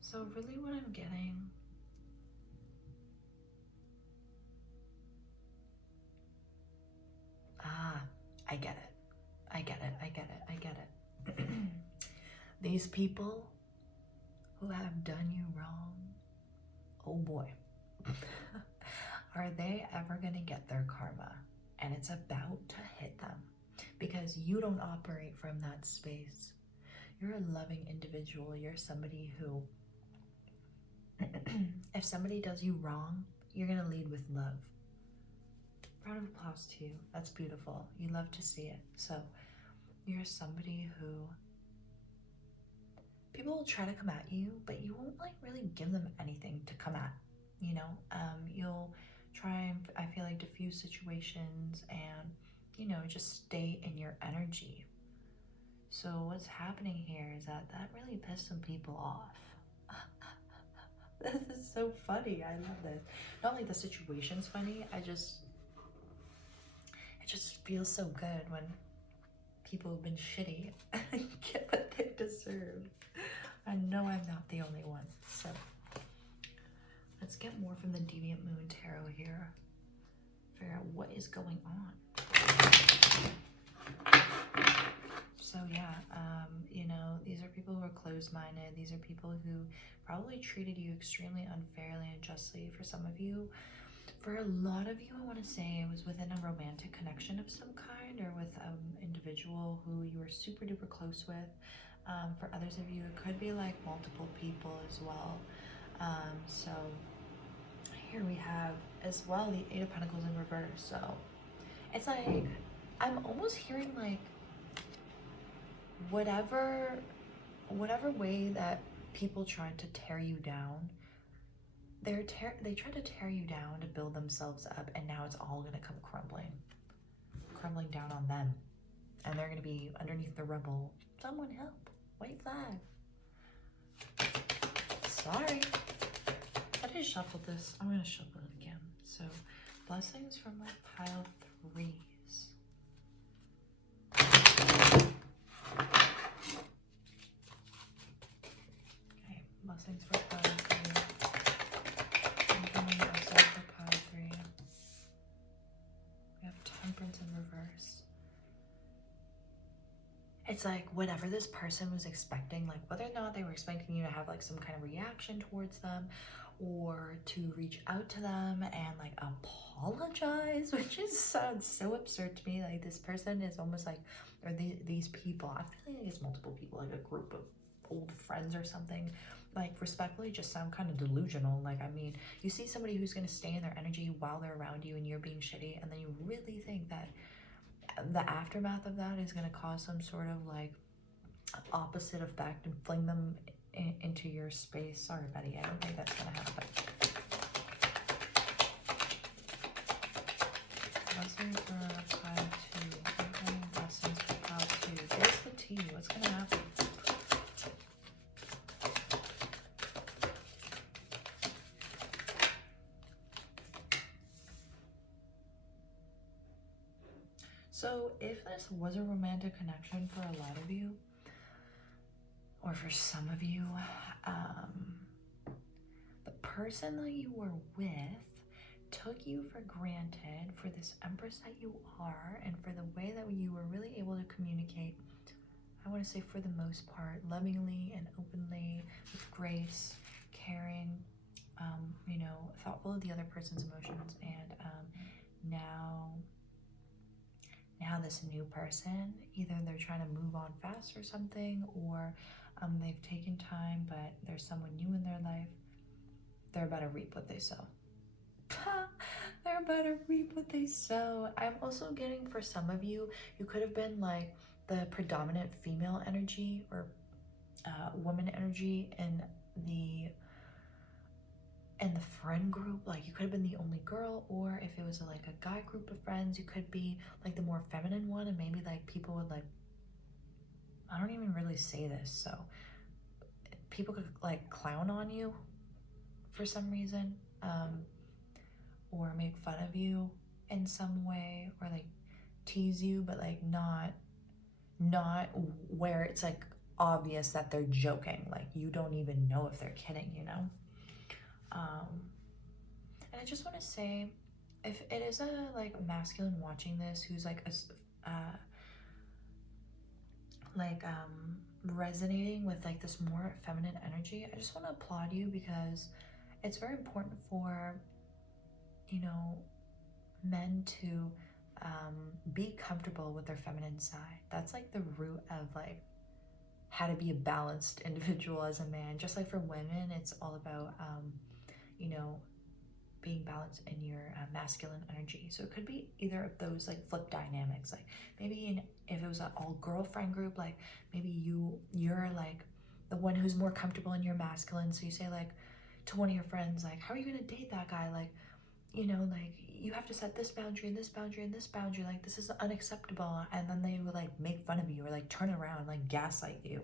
So really what I'm getting, I get it. I get it. I get it. I get it. These people who have done you wrong, oh boy, are they ever gonna get their karma? And it's about to hit them because you don't operate from that space. You're a loving individual. You're somebody who, if somebody does you wrong, you're gonna lead with love. Round of applause to you. That's beautiful. You love to see it. So you're somebody who people will try to come at you, but you won't like really give them anything to come at, you know? You'll try and, I feel like, diffuse situations and, you know, just stay in your energy. So what's happening here is that really pissed some people off. This is so funny. I love this. Not like the situation's funny. It just feels so good when people who've been shitty get what they deserve. I know I'm not the only one. So let's get more from the Deviant Moon Tarot here. Figure out what is going on. So yeah, you know, these are people who are closed-minded. These are people who probably treated you extremely unfairly and justly. For some of you, for a lot of you, I want to say it was within a romantic connection of some kind, or with an individual who you were super duper close with. For others of you, it could be like multiple people as well. So here we have as well the 8 of Pentacles in reverse. So it's like, I'm almost hearing like whatever way that people tried to tear you down, they tried to tear you down to build themselves up, and now it's all gonna come crumbling down on them, and they're gonna be underneath the rubble. Someone help! White flag. Sorry, I just shuffled this. I'm gonna shuffle it again. So blessings from my pile 3s. Okay, blessings for pile 3. Also for pile 3. We have Temperance in reverse. It's like whatever this person was expecting, like whether or not they were expecting you to have like some kind of reaction towards them, or to reach out to them and like apologize, which sounds so absurd to me. Like this person is almost like, or these people, I feel like it's multiple people, like a group of old friends or something, like respectfully just sound kind of delusional. Like, I mean, you see somebody who's going to stay in their energy while they're around you and you're being shitty, and then you really think that the aftermath of that is going to cause some sort of like opposite effect and fling them into your space. Sorry, buddy, I don't think that's going to happen. for pile 2. Incoming blessings for pile 2. There's the tea. What's going to happen? So if this was a romantic connection for a lot of you, or for some of you, the person that you were with took you for granted for this Empress that you are, and for the way that you were really able to communicate, I want to say for the most part, lovingly and openly, with grace, caring, you know, thoughtful of the other person's emotions. And now this new person, either they're trying to move on fast or something, or they've taken time, but there's someone new in their life. They're about to reap what they sow. They're about to reap what they sow. I'm also getting, for some of you, you could have been like the predominant female energy or woman energy in the friend group. Like you could have been the only girl, or if it was like a guy group of friends, you could be like the more feminine one, and maybe like people would like, I don't even really say this, so people could like clown on you for some reason, or make fun of you in some way, or like tease you, but like not where it's like obvious that they're joking, like you don't even know if they're kidding, you know. And I just want to say, if it is a like masculine watching this who's like resonating with like this more feminine energy, I just want to applaud you, because it's very important for, you know, men to be comfortable with their feminine side. That's like the root of like how to be a balanced individual as a man. Just like for women, it's all about you know, being balanced in your masculine energy. So it could be either of those like flip dynamics. Like maybe if it was an all girlfriend group, like maybe you're like the one who's more comfortable in your masculine. So you say like to one of your friends, like, how are you gonna date that guy? Like, you know, like you have to set this boundary and this boundary and this boundary. Like this is unacceptable. And then they would like make fun of you or like turn around, like gaslight you.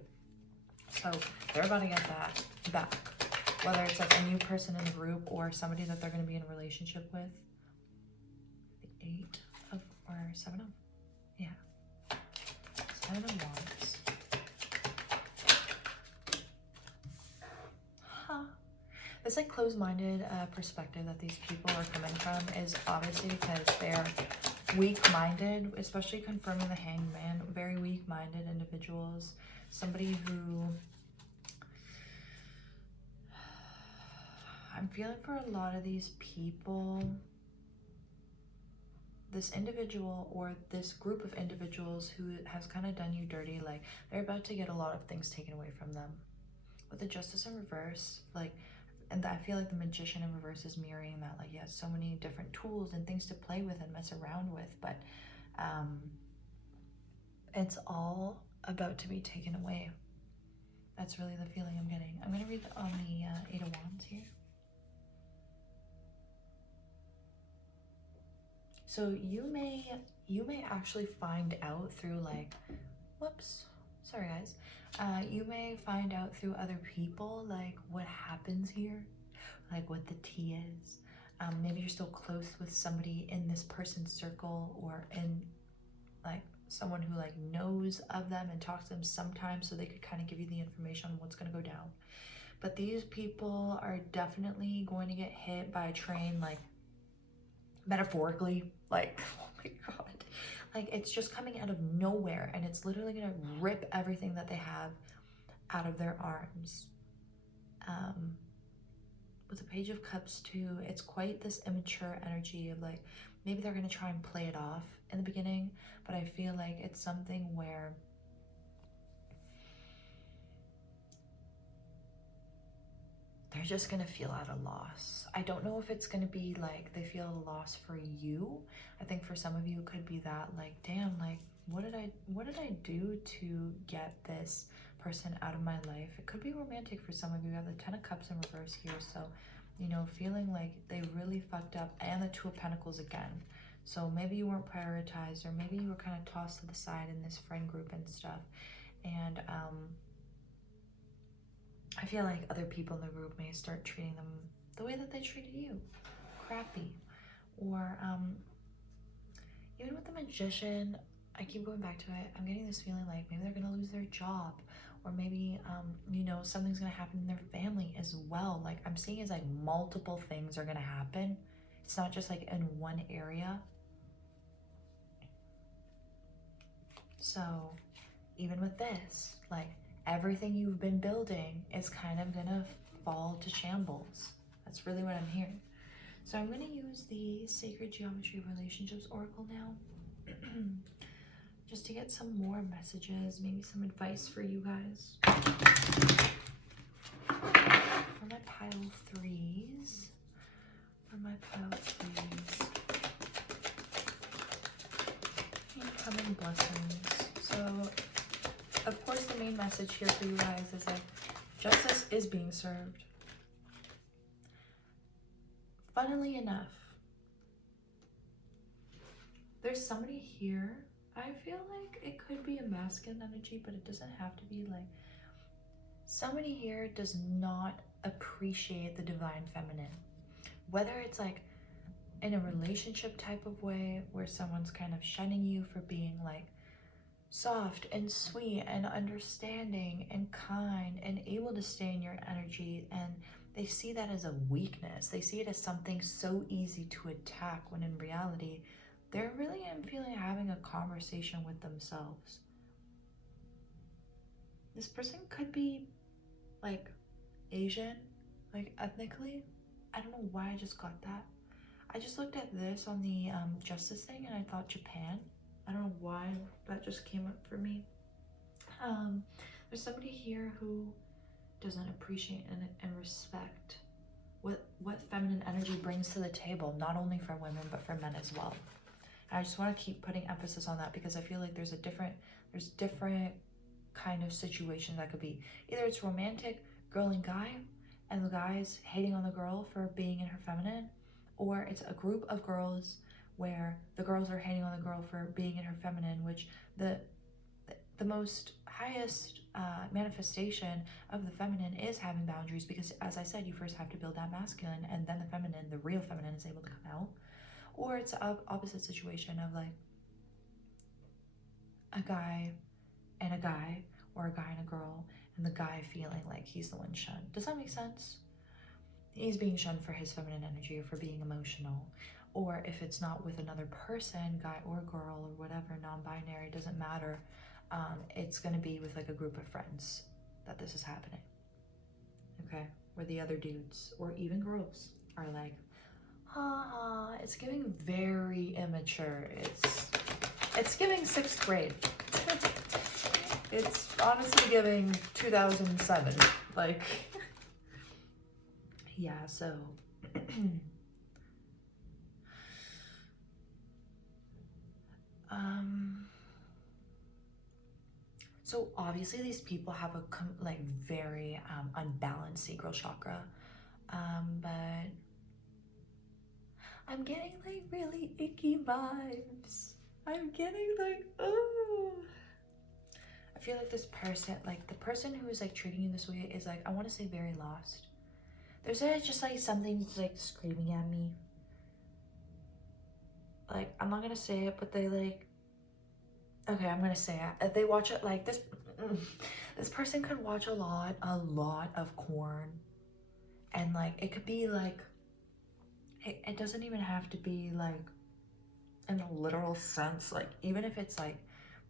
So they're about to get that back. Whether it's like a new person in the group or somebody that they're going to be in a relationship with. The 8 of, or 7 of, yeah. 7 of Wands. Huh. This like closed-minded perspective that these people are coming from is obviously because they're weak-minded, especially confirming the Hanged Man. Very weak-minded individuals. Somebody who, I'm feeling for a lot of these people, this individual or this group of individuals who has kind of done you dirty, like they're about to get a lot of things taken away from them. With the Justice in reverse, like, and I feel like the Magician in reverse is mirroring that. Like, he has so many different tools and things to play with and mess around with, but it's all about to be taken away. That's really the feeling I'm getting. I'm going to read on the 8 of Wands here. So you may actually find out through like, whoops, sorry guys. You may find out through other people like what happens here, like what the tea is. Maybe you're still close with somebody in this person's circle, or in like someone who like knows of them and talks to them sometimes, so they could kind of give you the information on what's going to go down. But these people are definitely going to get hit by a train, like metaphorically, like, oh my god, like it's just coming out of nowhere, and it's literally gonna rip everything that they have out of their arms. With the Page of Cups too, it's quite this immature energy of like, maybe they're gonna try and play it off in the beginning, but I feel like it's something where they're just gonna feel at a loss. I don't know if it's gonna be like they feel a loss for you. I think for some of you it could be that like, damn, like what did I do to get this person out of my life? It could be romantic for some of you. You have the 10 of Cups in reverse here, so you know, feeling like they really fucked up, and the 2 of Pentacles again. So maybe you weren't prioritized, or maybe you were kind of tossed to the side in this friend group and stuff. And I feel like other people in the group may start treating them the way that they treated you, crappy. Or even with the Magician, I keep going back to it, I'm getting this feeling like maybe they're gonna lose their job, or maybe you know, something's gonna happen in their family as well. Like I'm seeing is like multiple things are gonna happen. It's not just like in one area. So even with this, like everything you've been building is kind of gonna fall to shambles. That's really what I'm hearing. So I'm gonna use the Sacred Geometry of Relationships Oracle now. Just to get some more messages, maybe some advice for you guys. For my pile threes. For my pile threes. Incoming blessings. So, of course, the main message here for you guys is that justice is being served. Funnily enough, there's somebody here. I feel like it could be a masculine energy, but it doesn't have to be. Like somebody here does not appreciate the divine feminine, whether it's like in a relationship type of way where someone's kind of shunning you for being like soft and sweet and understanding and kind and able to stay in your energy, and they see that as a weakness. They see it as something so easy to attack, when in reality they're really, I'm feeling, having a conversation with themselves. This person could be like Asian, like ethnically. I don't know why I just got that. I just looked at this on the justice thing and I thought Japan. I don't know why that just came up for me. There's somebody here who doesn't appreciate and respect what feminine energy brings to the table, not only for women but for men as well. And I just want to keep putting emphasis on that, because I feel like there's different kind of situations that could be. Either it's romantic, girl and guy, and the guy's hating on the girl for being in her feminine, or it's a group of girls where the girls are hating on the girl for being in her feminine, which the most highest manifestation of the feminine is having boundaries, because as I said, you first have to build that masculine, and then the feminine, the real feminine, is able to come out. Or it's an opposite situation of like a guy and a guy, or a guy and a girl, and the guy feeling like he's the one shunned. Does that make sense? He's being shunned for his feminine energy or for being emotional. Or if it's not with another person, guy or girl or whatever, non-binary, doesn't matter. It's going to be with like a group of friends that this is happening. Okay? Where the other dudes or even girls are like, ha ha. It's giving very immature. It's giving 6th grade. It's honestly giving 2007. Like, yeah, so so obviously these people have a like very unbalanced sacral chakra, but I'm getting like really icky vibes. I'm getting like, oh, I feel like this person, like the person who is like treating you this way is like, I want to say very lost. There's just like something like screaming at me. Like, I'm not gonna say it, but they like, okay, I'm gonna say it. They watch it like this. This person could watch a lot of corn, and like it could be like, it doesn't even have to be like in a literal sense. Like even if it's like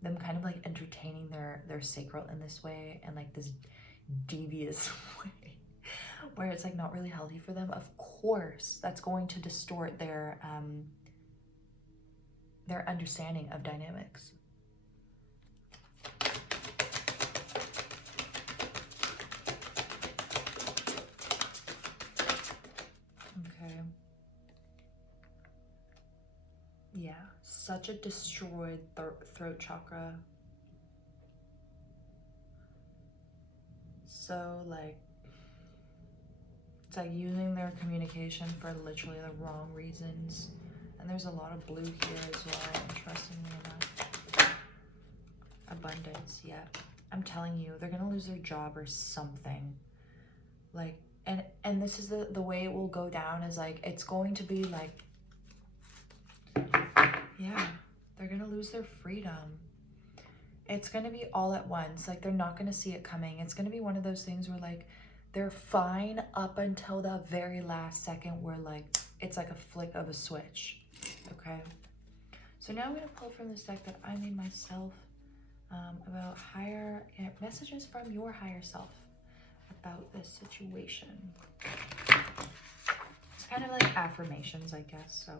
them kind of like entertaining their sacral in this way, and like this devious way where it's like not really healthy for them, of course that's going to distort their understanding of dynamics. Okay. Yeah, such a destroyed throat chakra. So like, it's like using their communication for literally the wrong reasons, And there's a lot of blue here as well, interestingly enough. Abundance, yeah. I'm telling you, they're gonna lose their job or something. Like, and this is the way it will go down, is like, it's going to be like, yeah, they're gonna lose their freedom. It's gonna be all at once. Like, they're not gonna see it coming. It's gonna be one of those things where like, they're fine up until the very last second where like, it's like a flick of a switch, okay? So now I'm gonna pull from this deck that I made myself about messages from your higher self about this situation. It's kind of like affirmations, I guess, so.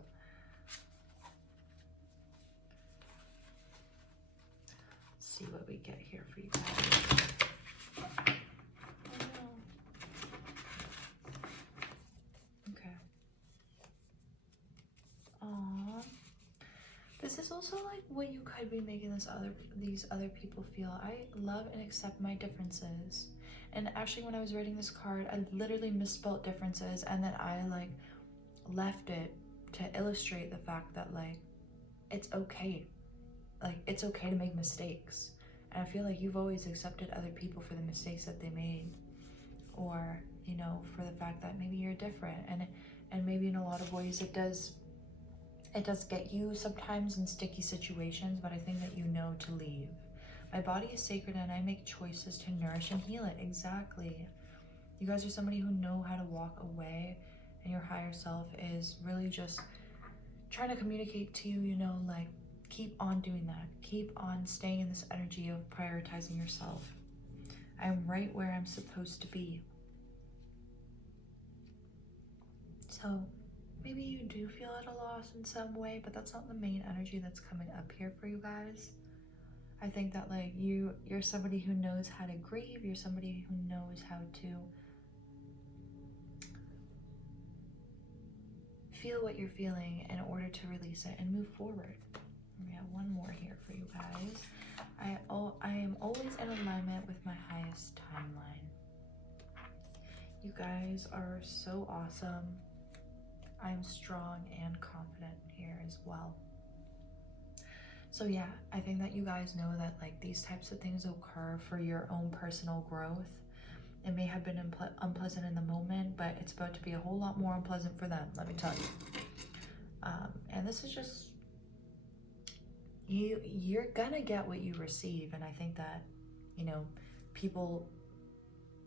Let's see what we get here for you guys. Oh no. Okay. Aww. This is also like what you could be making these other people feel. I love and accept my differences. And actually, when I was writing this card, I literally misspelled differences, and then I like left it to illustrate the fact that like, it's okay. Like, it's okay to make mistakes. And I feel like you've always accepted other people for the mistakes that they made, or, you know, for the fact that maybe you're different. And maybe in a lot of ways it does get you sometimes in sticky situations, but I think that you know to leave. My body is sacred and I make choices to nourish and heal it. Exactly. You guys are somebody who know how to walk away, and your higher self is really just trying to communicate to you, you know, like, keep on doing that. Keep on staying in this energy of prioritizing yourself. I'm right where I'm supposed to be. So maybe you do feel at a loss in some way, but that's not the main energy that's coming up here for you guys. I think that like you're somebody who knows how to grieve. You're somebody who knows how to feel what you're feeling in order to release it and move forward. We have one more here for you guys. I am always in alignment with my highest timeline. You guys are so awesome. I'm strong and confident here as well. So yeah, I think that you guys know that like these types of things occur for your own personal growth. It may have been unpleasant in the moment, but it's about to be a whole lot more unpleasant for them, let me tell you. And this is just, you're gonna get what you receive. And I think that, you know, people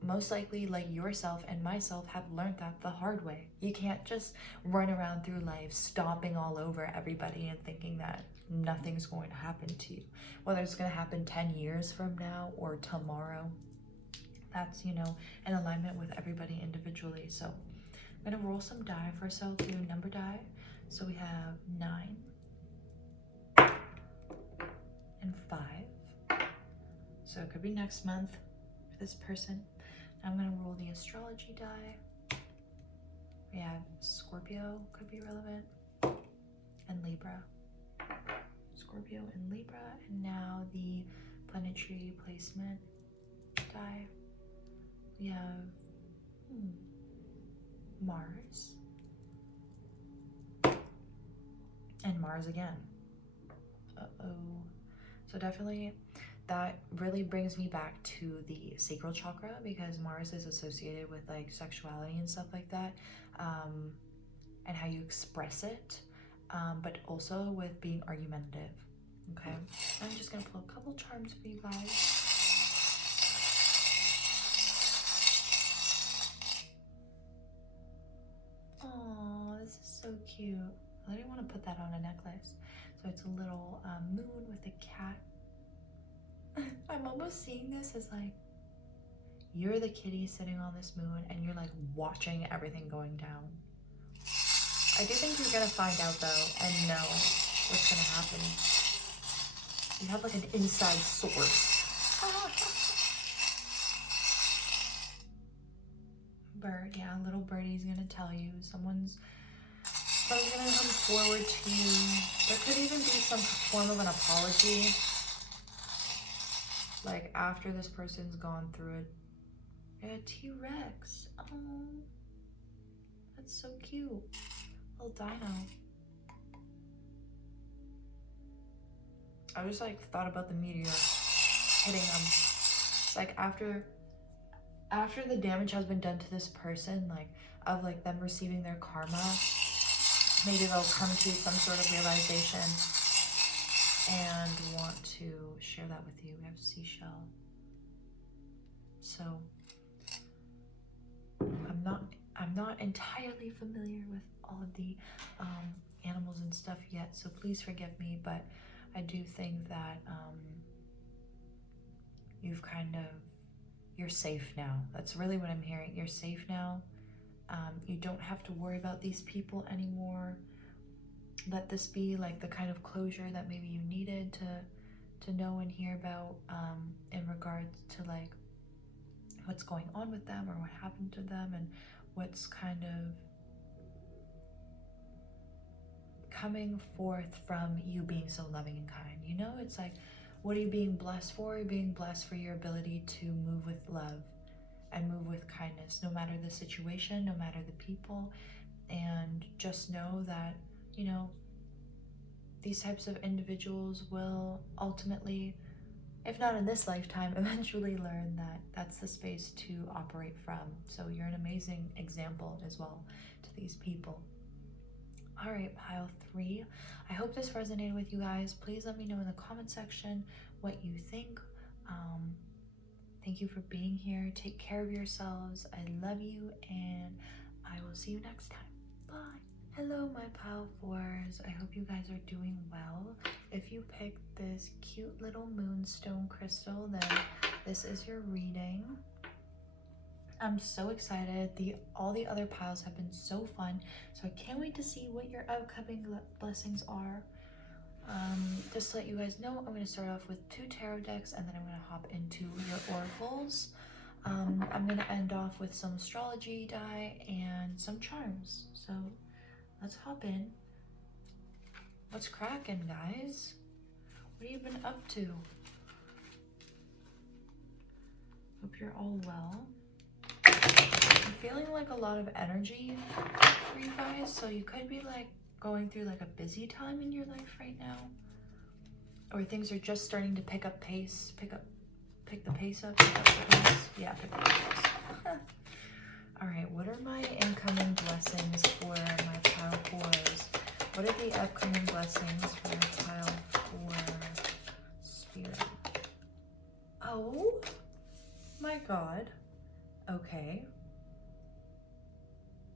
most likely like yourself and myself have learned that the hard way. You can't just run around through life stomping all over everybody and thinking that nothing's going to happen to you. Whether it's going to happen 10 years from now or tomorrow, that's, you know, in alignment with everybody individually. So I'm going to roll some die first. I'll do number die. So we have 9 and 5. So it could be next month for this person. I'm going to roll the astrology die. We have Scorpio, could be relevant, and Libra. Scorpio and Libra. And now the planetary placement die. We have Mars. And Mars again. Uh-oh. So definitely that really brings me back to the sacral chakra, because Mars is associated with like sexuality and stuff like that, and how you express it, but also with being argumentative. Okay, I'm just gonna pull a couple charms for you guys. Oh, this is so cute. I didn't want to put that on a necklace. So it's a little moon with a cat. I'm almost seeing this as like, you're the kitty sitting on this moon and you're like watching everything going down. I do think you're gonna find out though and know what's gonna happen. You have like an inside source. Bird, yeah, little birdie's gonna tell you. Someone's gonna come forward to you. There could even be some form of an apology. Like after this person's gone through it. Yeah, T-Rex. Oh, that's so cute. Little dino. I just like thought about the meteor hitting them. Like after the damage has been done to this person, like of like them receiving their karma, maybe they'll come to some sort of realization and want to share that with you. We have seashell. So I'm not entirely familiar with all of the animals and stuff yet, so please forgive me, but I do think that you're safe now. That's really what I'm hearing. You're safe now. You don't have to worry about these people anymore. Let this be like the kind of closure that maybe you needed to know and hear about in regards to like what's going on with them or what happened to them and what's kind of coming forth from you being so loving and kind. You know, it's like, what are you being blessed for? You're being blessed for your ability to move with love and move with kindness, no matter the situation, no matter the people. And just know that, you know, these types of individuals will ultimately, if not in this lifetime, eventually learn that that's the space to operate from. So you're an amazing example as well to these people. All right, pile 3. I hope this resonated with you guys. Please let me know in the comment section what you think. Thank you for being here. Take care of yourselves. I love you, and I will see you next time. Bye. Hello, my pile 4s. I hope you guys are doing well. If you picked this cute little moonstone crystal, then this is your reading. I'm so excited. All the other piles have been so fun, so I can't wait to see what your upcoming blessings are. Just to let you guys know, I'm going to start off with 2 tarot decks, and then I'm going to hop into your oracles. I'm going to end off with some astrology die and some charms. So let's hop in. What's cracking, guys? What have you been up to? Hope you're all well. I'm feeling like a lot of energy for you guys, so you could be like going through like a busy time in your life right now, or things are just starting to pick up pace. Pick the pace up. Yeah, pick up the pace. All right, what are my incoming blessings for my pile 4s? What are the upcoming blessings for my pile 4 spirit? Oh my God. Okay.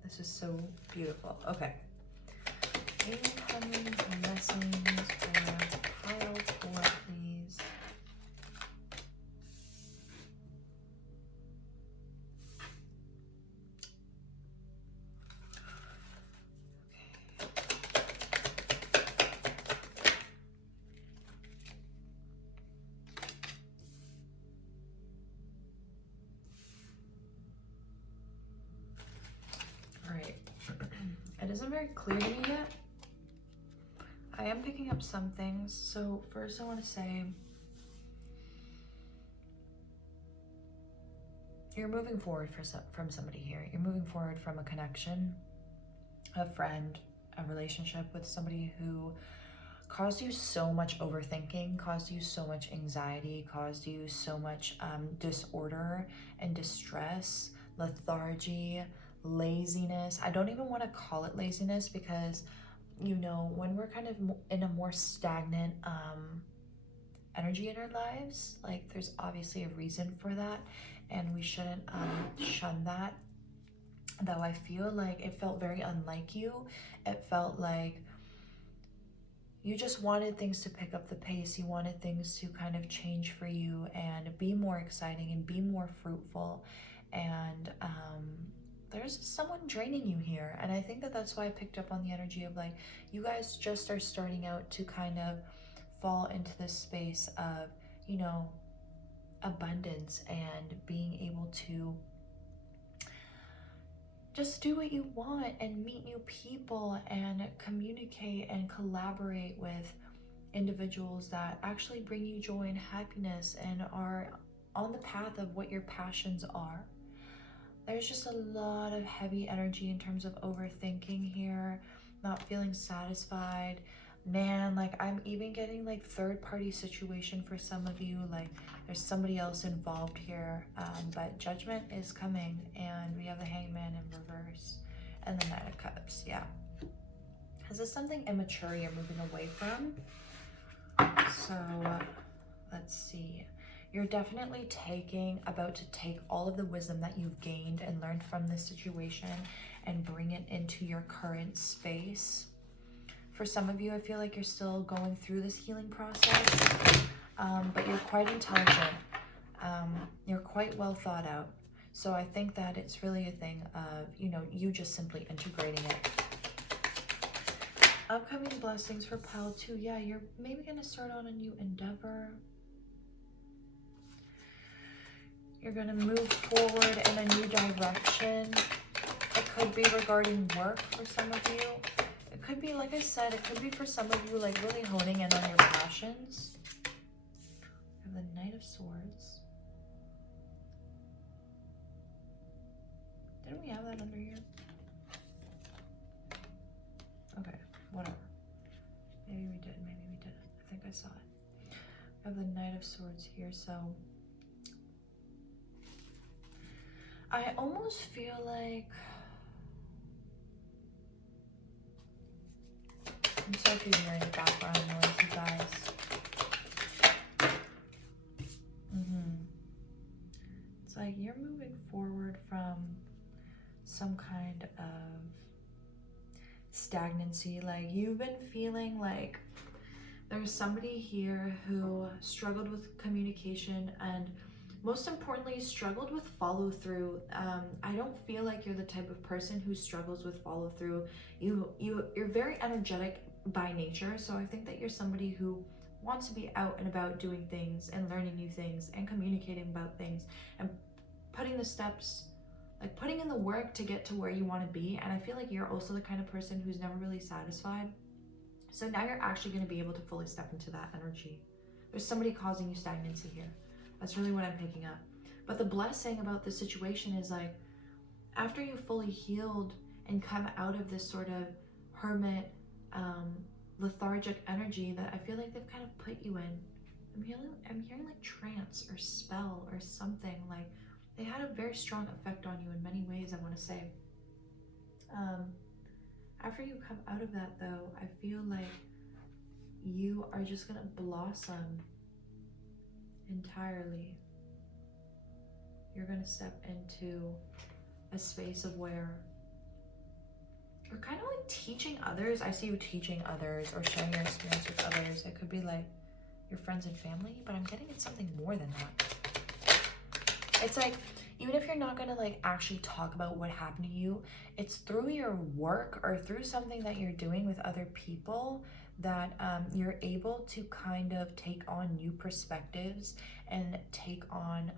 This is so beautiful. Okay. Incoming blessings for pile 4, please. Alright, it isn't very clear to me yet. I am picking up some things. So first I want to say, you're moving forward from somebody here. You're moving forward from a connection, a friend, a relationship with somebody who caused you so much overthinking, caused you so much anxiety, caused you so much disorder and distress, lethargy, laziness. I don't even want to call it laziness, because you know, when we're kind of in a more stagnant energy in our lives, like there's obviously a reason for that, and we shouldn't shun that. Though I feel like it felt very unlike you. It felt like you just wanted things to pick up the pace. You wanted things to kind of change for you and be more exciting and be more fruitful. And there's someone draining you here. And I think that that's why I picked up on the energy of like, you guys just are starting out to kind of fall into this space of, you know, abundance and being able to just do what you want and meet new people and communicate and collaborate with individuals that actually bring you joy and happiness and are on the path of what your passions are. There's just a lot of heavy energy in terms of overthinking here, not feeling satisfied, Man, like I'm even getting like third-party situation for some of you, like there's somebody else involved here, but judgment is coming, and we have the Hangman in reverse and the Knight of Cups. Yeah, is this something immature you're moving away from? So let's see. You're definitely about to take all of the wisdom that you've gained and learned from this situation and bring it into your current space. For some of you, I feel like you're still going through this healing process, but you're quite intelligent. You're quite well thought out. So I think that it's really a thing of, you know, you just simply integrating it. Upcoming blessings for pile 2. Yeah, you're maybe going to start on a new endeavor. You're going to move forward in a new direction. It could be regarding work for some of you. It could be, like I said, it could be for some of you, like really honing in on your passions. We have the Knight of Swords. Didn't we have that under here? Okay, whatever. Maybe we did, maybe we didn't. I think I saw it. I have the Knight of Swords here, so I almost feel like I'm sorry if you hear any background noise, you guys. It's like you're moving forward from some kind of stagnancy. Like you've been feeling like there's somebody here who struggled with communication and most importantly struggled with follow through. I don't feel like you're the type of person who struggles with follow through. You're very energetic by nature, so I think that you're somebody who wants to be out and about doing things and learning new things and communicating about things and putting the steps, like putting in the work to get to where you want to be. And I feel like you're also the kind of person who's never really satisfied. So now you're actually going to be able to fully step into that energy. There's somebody causing you stagnancy here. That's really what I'm picking up. But the blessing about this situation is like, after you fully healed and come out of this sort of hermit, lethargic energy that I feel like they've kind of put you in. I'm hearing like trance or spell or something. Like they had a very strong effect on you in many ways, I want to say. After you come out of that though, I feel like you are just gonna blossom entirely. You're gonna step into a space of where you're kind of like teaching others. I see you teaching others or sharing your experience with others. It could be like your friends and family, but I'm getting it's something more than that. It's like, even if you're not gonna like actually talk about what happened to you, it's through your work or through something that you're doing with other people that you're able to kind of take on new perspectives and take on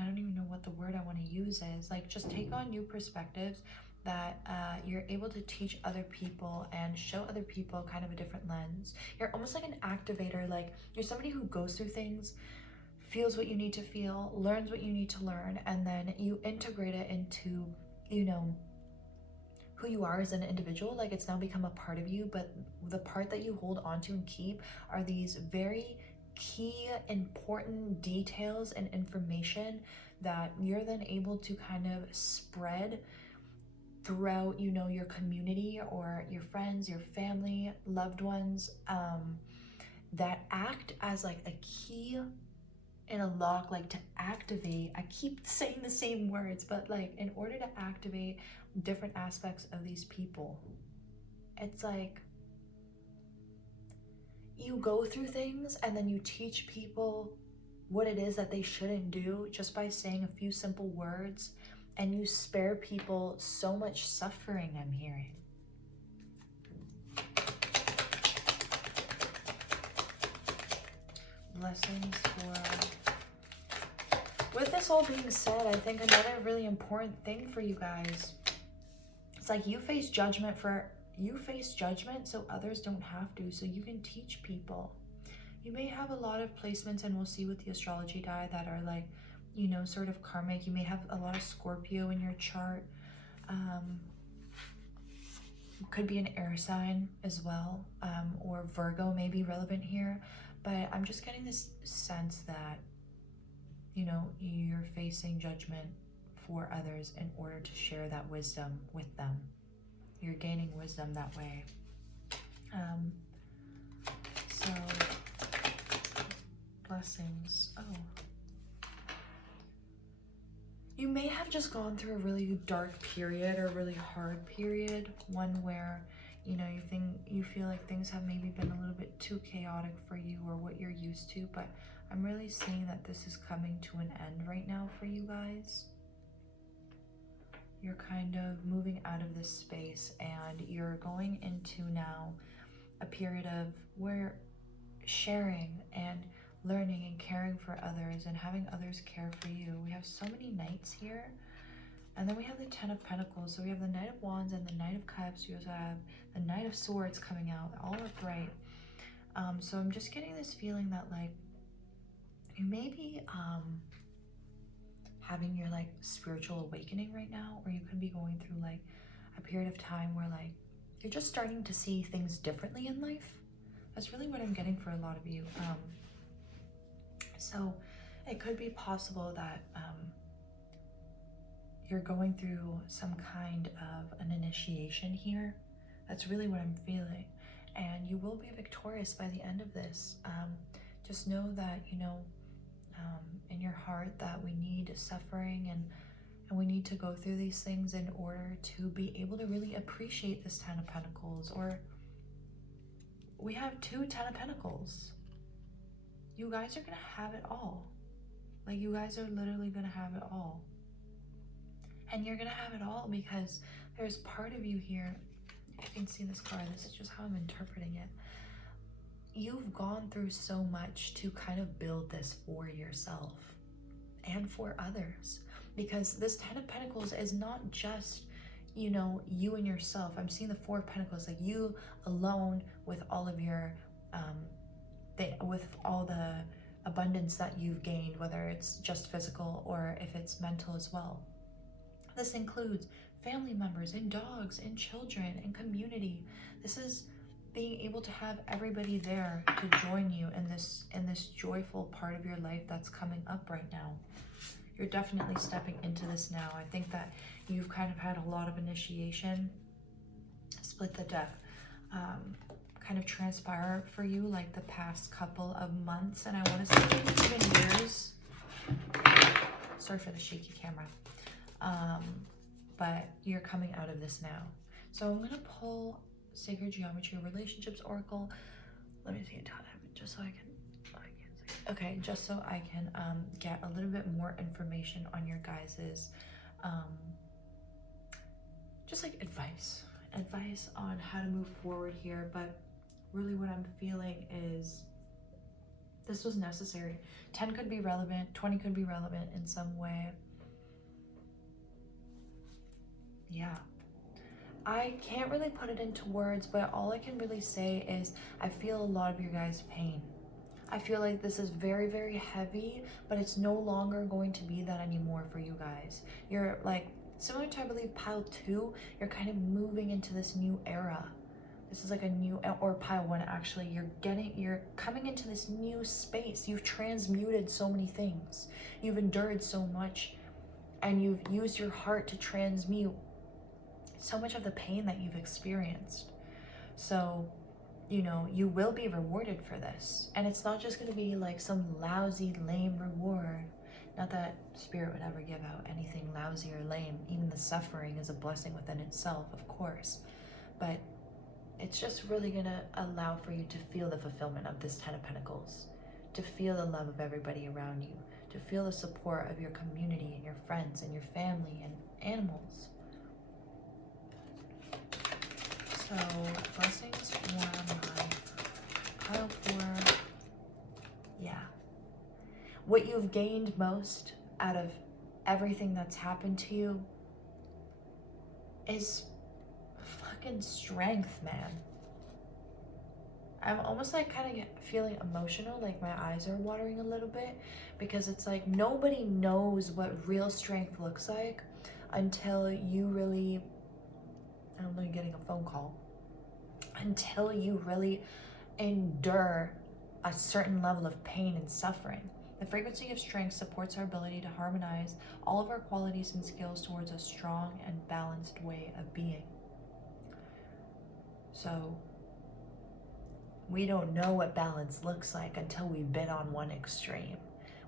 I don't even know what the word I want to use is. Like, just take on new perspectives that you're able to teach other people and show other people kind of a different lens. You're almost like an activator. Like, you're somebody who goes through things, feels what you need to feel, learns what you need to learn, and then you integrate it into, you know, who you are as an individual. Like, it's now become a part of you, but the part that you hold on to and keep are these very key important details and information that you're then able to kind of spread throughout, you know, your community or your friends, your family, loved ones, that act as like a key in a lock, like to activate. I keep saying the same words, but like in order to activate different aspects of these people, it's like you go through things and then you teach people what it is that they shouldn't do just by saying a few simple words, and you spare people so much suffering, I'm hearing. Blessings for... With this all being said, I think another really important thing for you guys, it's like you face judgment so others don't have to, so you can teach people. You may have a lot of placements, and we'll see with the astrology die, that are like, you know, sort of karmic. You may have a lot of Scorpio in your chart. Could be an air sign as well, or Virgo may be relevant here. But I'm just getting this sense that, you know, you're facing judgment for others in order to share that wisdom with them. You're gaining wisdom that way. So, blessings. Oh. You may have just gone through a really dark period or a really hard period, one where, you know, you feel like things have maybe been a little bit too chaotic for you or what you're used to, but I'm really seeing that this is coming to an end right now for you guys. You're kind of moving out of this space and you're going into now a period of where sharing and learning and caring for others and having others care for you. We have so many knights here. And then we have the 10 of Pentacles. So we have the Knight of Wands and the Knight of Cups. We also have the Knight of Swords coming out, all upright. So I'm just getting this feeling that like you may be having your like spiritual awakening right now, or you could be going through like a period of time where like you're just starting to see things differently in life. That's really what I'm getting for a lot of you. So it could be possible that you're going through some kind of an initiation here. That's really what I'm feeling. And you will be victorious by the end of this. Just know that, you know, in your heart that we need suffering and we need to go through these things in order to be able to really appreciate this 10 of Pentacles. Or we have 2 10 of Pentacles. You guys are gonna have it all. Like, you guys are literally gonna have it all. And you're gonna have it all because there's part of you here. If you can see this card, this is just how I'm interpreting it. You've gone through so much to kind of build this for yourself and for others. Because this 10 of Pentacles is not just, you know, you and yourself. I'm seeing the 4 of Pentacles, like you alone with all of your, with all the abundance that you've gained, whether it's just physical or if it's mental as well. This includes family members and dogs and children and community. This is being able to have everybody there to join you in this joyful part of your life that's coming up right now. You're definitely stepping into this now. I think that you've kind of had a lot of initiation, split the deck, kind of transpire for you like the past couple of months, and I want to say even years. Sorry for the shaky camera. But you're coming out of this now. So I'm going to pull Sacred Geometry Relationships Oracle. Let me see a time just so I can, okay, just so I can get a little bit more information on your guys's just like advice on how to move forward here. But really what I'm feeling is this was necessary. 10 could be relevant, 20 could be relevant in some way. Yeah, I can't really put it into words, but all I can really say is I feel a lot of your guys' pain. I feel like this is very, very heavy, but it's no longer going to be that anymore for you guys. You're like, similar to, I believe, pile 2, you're kind of moving into this new era. This is like a new, or pile 1 actually, you're coming into this new space. You've transmuted so many things. You've endured so much, and you've used your heart to transmute so much of the pain that you've experienced. So, you know, you will be rewarded for this. And it's not just going to be like some lousy, lame reward. Not that Spirit would ever give out anything lousy or lame. Even the suffering is a blessing within itself, of course. But it's just really going to allow for you to feel the fulfillment of this 10 of Pentacles. To feel the love of everybody around you. To feel the support of your community and your friends and your family and animals. So, blessings for my pile 4. Yeah. What you've gained most out of everything that's happened to you is fucking strength, man. I'm almost like kind of feeling emotional, like my eyes are watering a little bit, because it's like nobody knows what real strength looks like until you really, I don't know, you're getting a phone call, until you really endure a certain level of pain and suffering. The frequency of strength supports our ability to harmonize all of our qualities and skills towards a strong and balanced way of being. So we don't know what balance looks like until we've been on one extreme.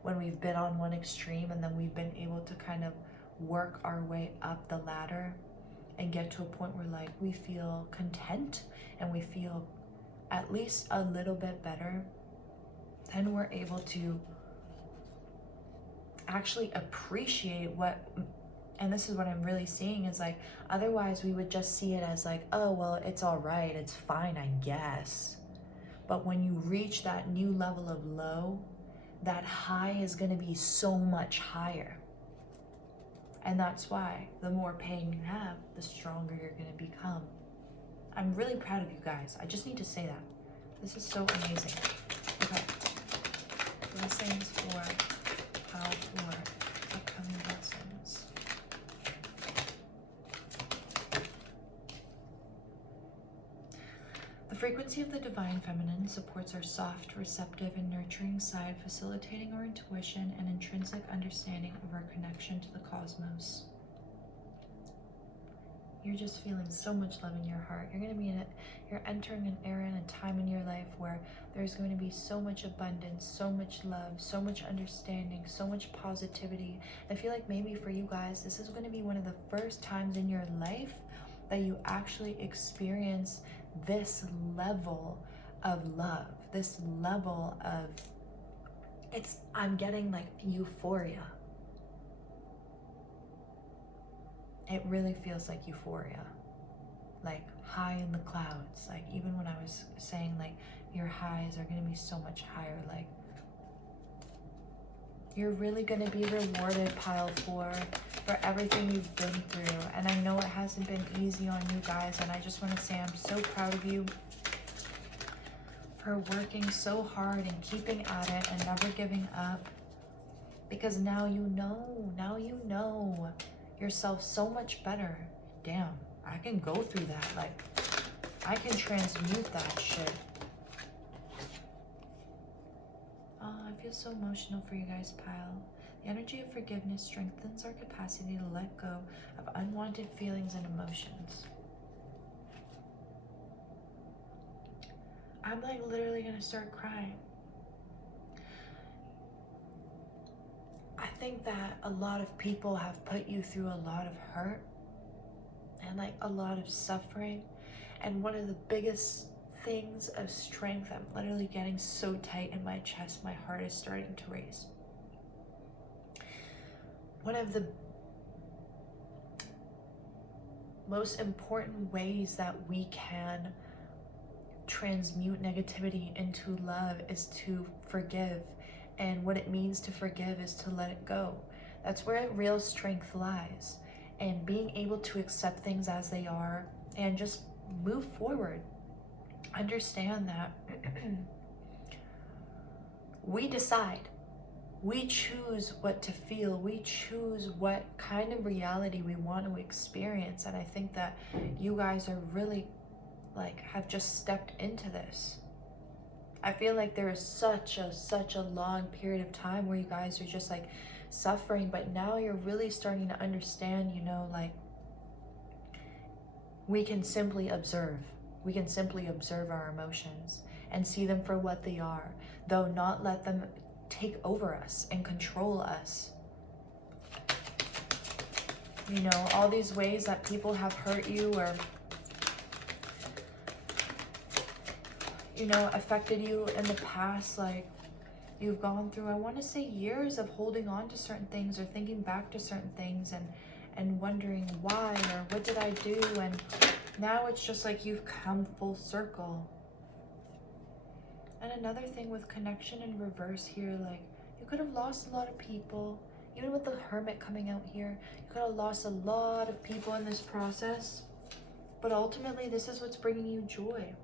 When we've been on one extreme and then we've been able to kind of work our way up the ladder and get to a point where like we feel content and we feel at least a little bit better, then we're able to actually appreciate what, and this is what I'm really seeing, is like, otherwise we would just see it as like, oh, well, it's all right, it's fine, I guess. But when you reach that new level of low, that high is going to be so much higher. And that's why the more pain you have, the stronger you're going to become. I'm really proud of you guys. I just need to say that. This is so amazing. Okay. Blessings for how for upcoming blessings. The frequency of the divine feminine supports our soft, receptive, and nurturing side, facilitating our intuition and intrinsic understanding of our connection to the cosmos. You're just feeling so much love in your heart. You're going to be you're entering an era and a time in your life where there's going to be so much abundance, so much love, so much understanding, so much positivity. I feel like maybe for you guys, this is going to be one of the first times in your life that you actually experience this level of love, this level of, I'm getting like euphoria. It really feels like euphoria, like high in the clouds. Like even when I was saying like your highs are going to be so much higher, like you're really going to be rewarded, pile 4, for everything you've been through. And I know it hasn't been easy on you guys, and I just want to say I'm so proud of you for working so hard and keeping at it and never giving up, because now you know yourself so much better. Damn, I can go through that. Like, I can transmute that shit. Oh, I feel so emotional for you guys, pile. The energy of forgiveness strengthens our capacity to let go of unwanted feelings and emotions. I'm like literally gonna start crying. I think that a lot of people have put you through a lot of hurt and like a lot of suffering. And one of the biggest things of strength, I'm literally getting so tight in my chest, my heart is starting to race. One of the most important ways that we can transmute negativity into love is to forgive. And what it means to forgive is to let it go. That's where real strength lies. And being able to accept things as they are and just move forward. Understand that we decide. We choose what to feel. We choose what kind of reality we want to experience. And I think that you guys are really like have just stepped into this. I feel like there is such a long period of time where you guys are just like suffering, but now you're really starting to understand, you know, like we can simply observe. We can simply observe our emotions and see them for what they are, though not let them take over us and control us. You know, all these ways that people have hurt you or, you know, affected you in the past, like you've gone through, I want to say, years of holding on to certain things or thinking back to certain things and wondering why or what did I do, and now it's just like you've come full circle. And another thing with connection in reverse here, like you could have lost a lot of people. Even with the Hermit coming out here, you could have lost a lot of people in this process. But ultimately, this is what's bringing you joy.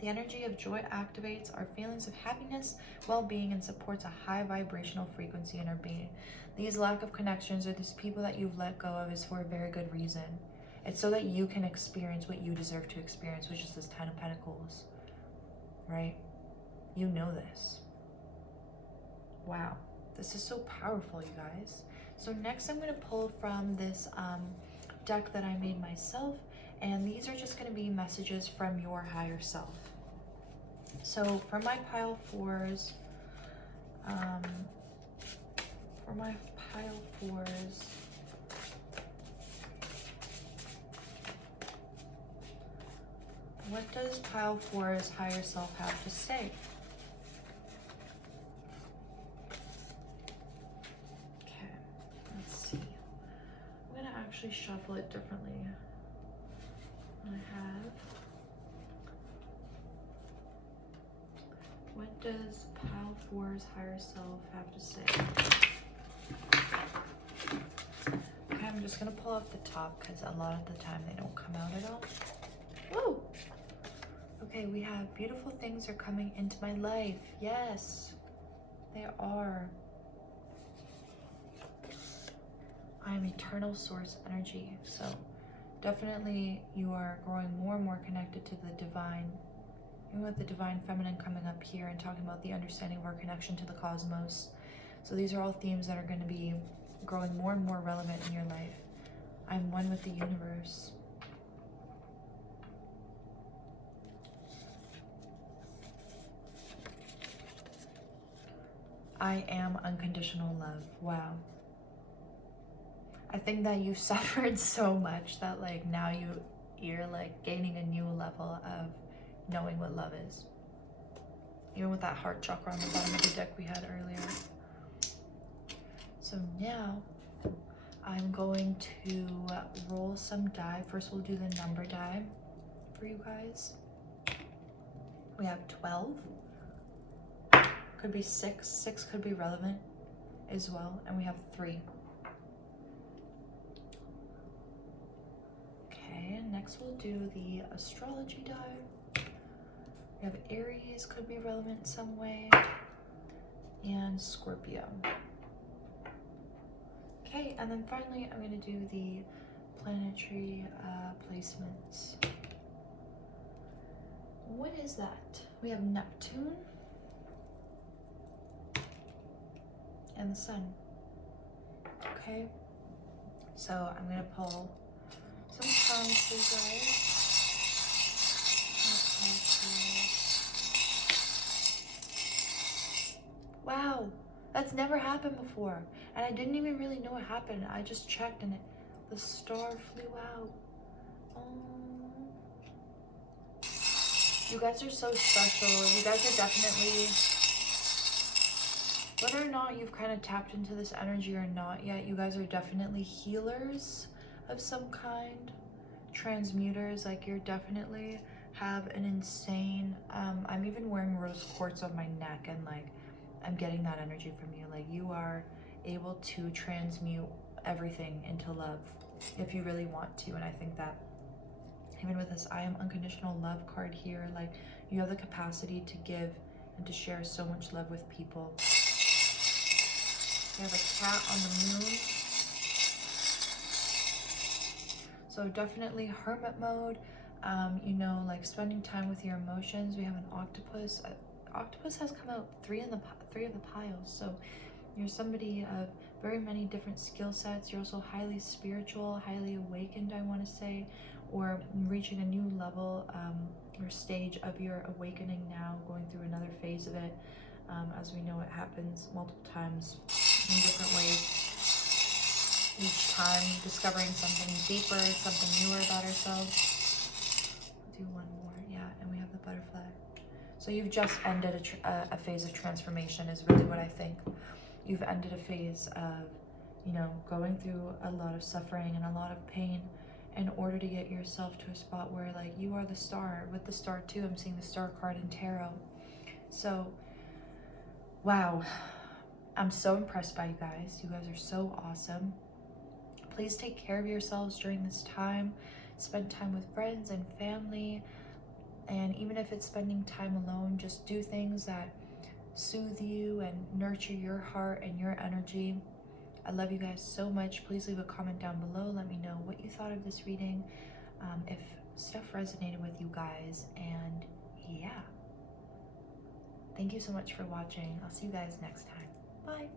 The energy of joy activates our feelings of happiness, well-being, and supports a high vibrational frequency in our being. These lack of connections or these people that you've let go of is for a very good reason. It's so that you can experience what you deserve to experience, which is this 10 of Pentacles, right? You know this. Wow, this is so powerful, you guys. So next I'm going to pull from this deck that I made myself, and these are just going to be messages from your higher self. So for my pile fours, what does pile four's higher self have to say? Okay, let's see. I'm gonna actually shuffle it differently. I have, what does pile four's higher self have to say? Okay, I'm just gonna pull off the top because a lot of the time they don't come out at all. Woo! Okay, we have beautiful things are coming into my life. Yes, they are. I am eternal source energy. So definitely you are growing more and more connected to the divine. Even with the divine feminine coming up here and talking about the understanding of our connection to the cosmos. So these are all themes that are going to be growing more and more relevant in your life. I'm one with the universe. I am unconditional love. Wow. I think that you suffered so much that like now you're like gaining a new level of knowing what love is. Even with that heart chakra on the bottom of the deck we had earlier. So now I'm going to roll some die. First we'll do the number die for you guys. We have 12. Could be 6. 6 could be relevant as well. And we have 3. Okay, next we'll do the astrology die. We have Aries, could be relevant some way. And Scorpio. Okay, and then finally I'm going to do the planetary placements. What is that? We have Neptune and the Sun. Okay, so I'm going to pull some cards for you guys. Wow, that's never happened before. And I didn't even really know what happened. I just checked and the star flew out. Oh. You guys are so special. You guys are definitely, whether or not you've kind of tapped into this energy or not yet, you guys are definitely healers of some kind. Transmuters, like you're definitely have an insane, I'm even wearing rose quartz on my neck and like, I'm getting that energy from you. Like you are able to transmute everything into love if you really want to. And I think that even with this I am unconditional love card here, like you have the capacity to give and to share so much love with people. We have a cat on the moon. So definitely hermit mode, you know, like spending time with your emotions. We have an octopus. Octopus has come out 3 of the piles. So you're somebody of very many different skill sets. You're also highly spiritual, highly awakened, I want to say, or reaching a new level or stage of your awakening now, going through another phase of it. As we know, it happens multiple times in different ways. Each time discovering something deeper, something newer about ourselves. We'll do one more, yeah, and we have the butterfly. So you've just ended a phase of transformation is really what I think. You've ended a phase of, you know, going through a lot of suffering and a lot of pain in order to get yourself to a spot where like you are the star. With the star too, I'm seeing the star card in tarot. So, wow, I'm so impressed by you guys. You guys are so awesome. Please take care of yourselves during this time. Spend time with friends and family. And even if it's spending time alone, just do things that soothe you and nurture your heart and your energy. I love you guys so much. Please leave a comment down below. Let me know what you thought of this reading, if stuff resonated with you guys. And yeah, thank you so much for watching. I'll see you guys next time. Bye.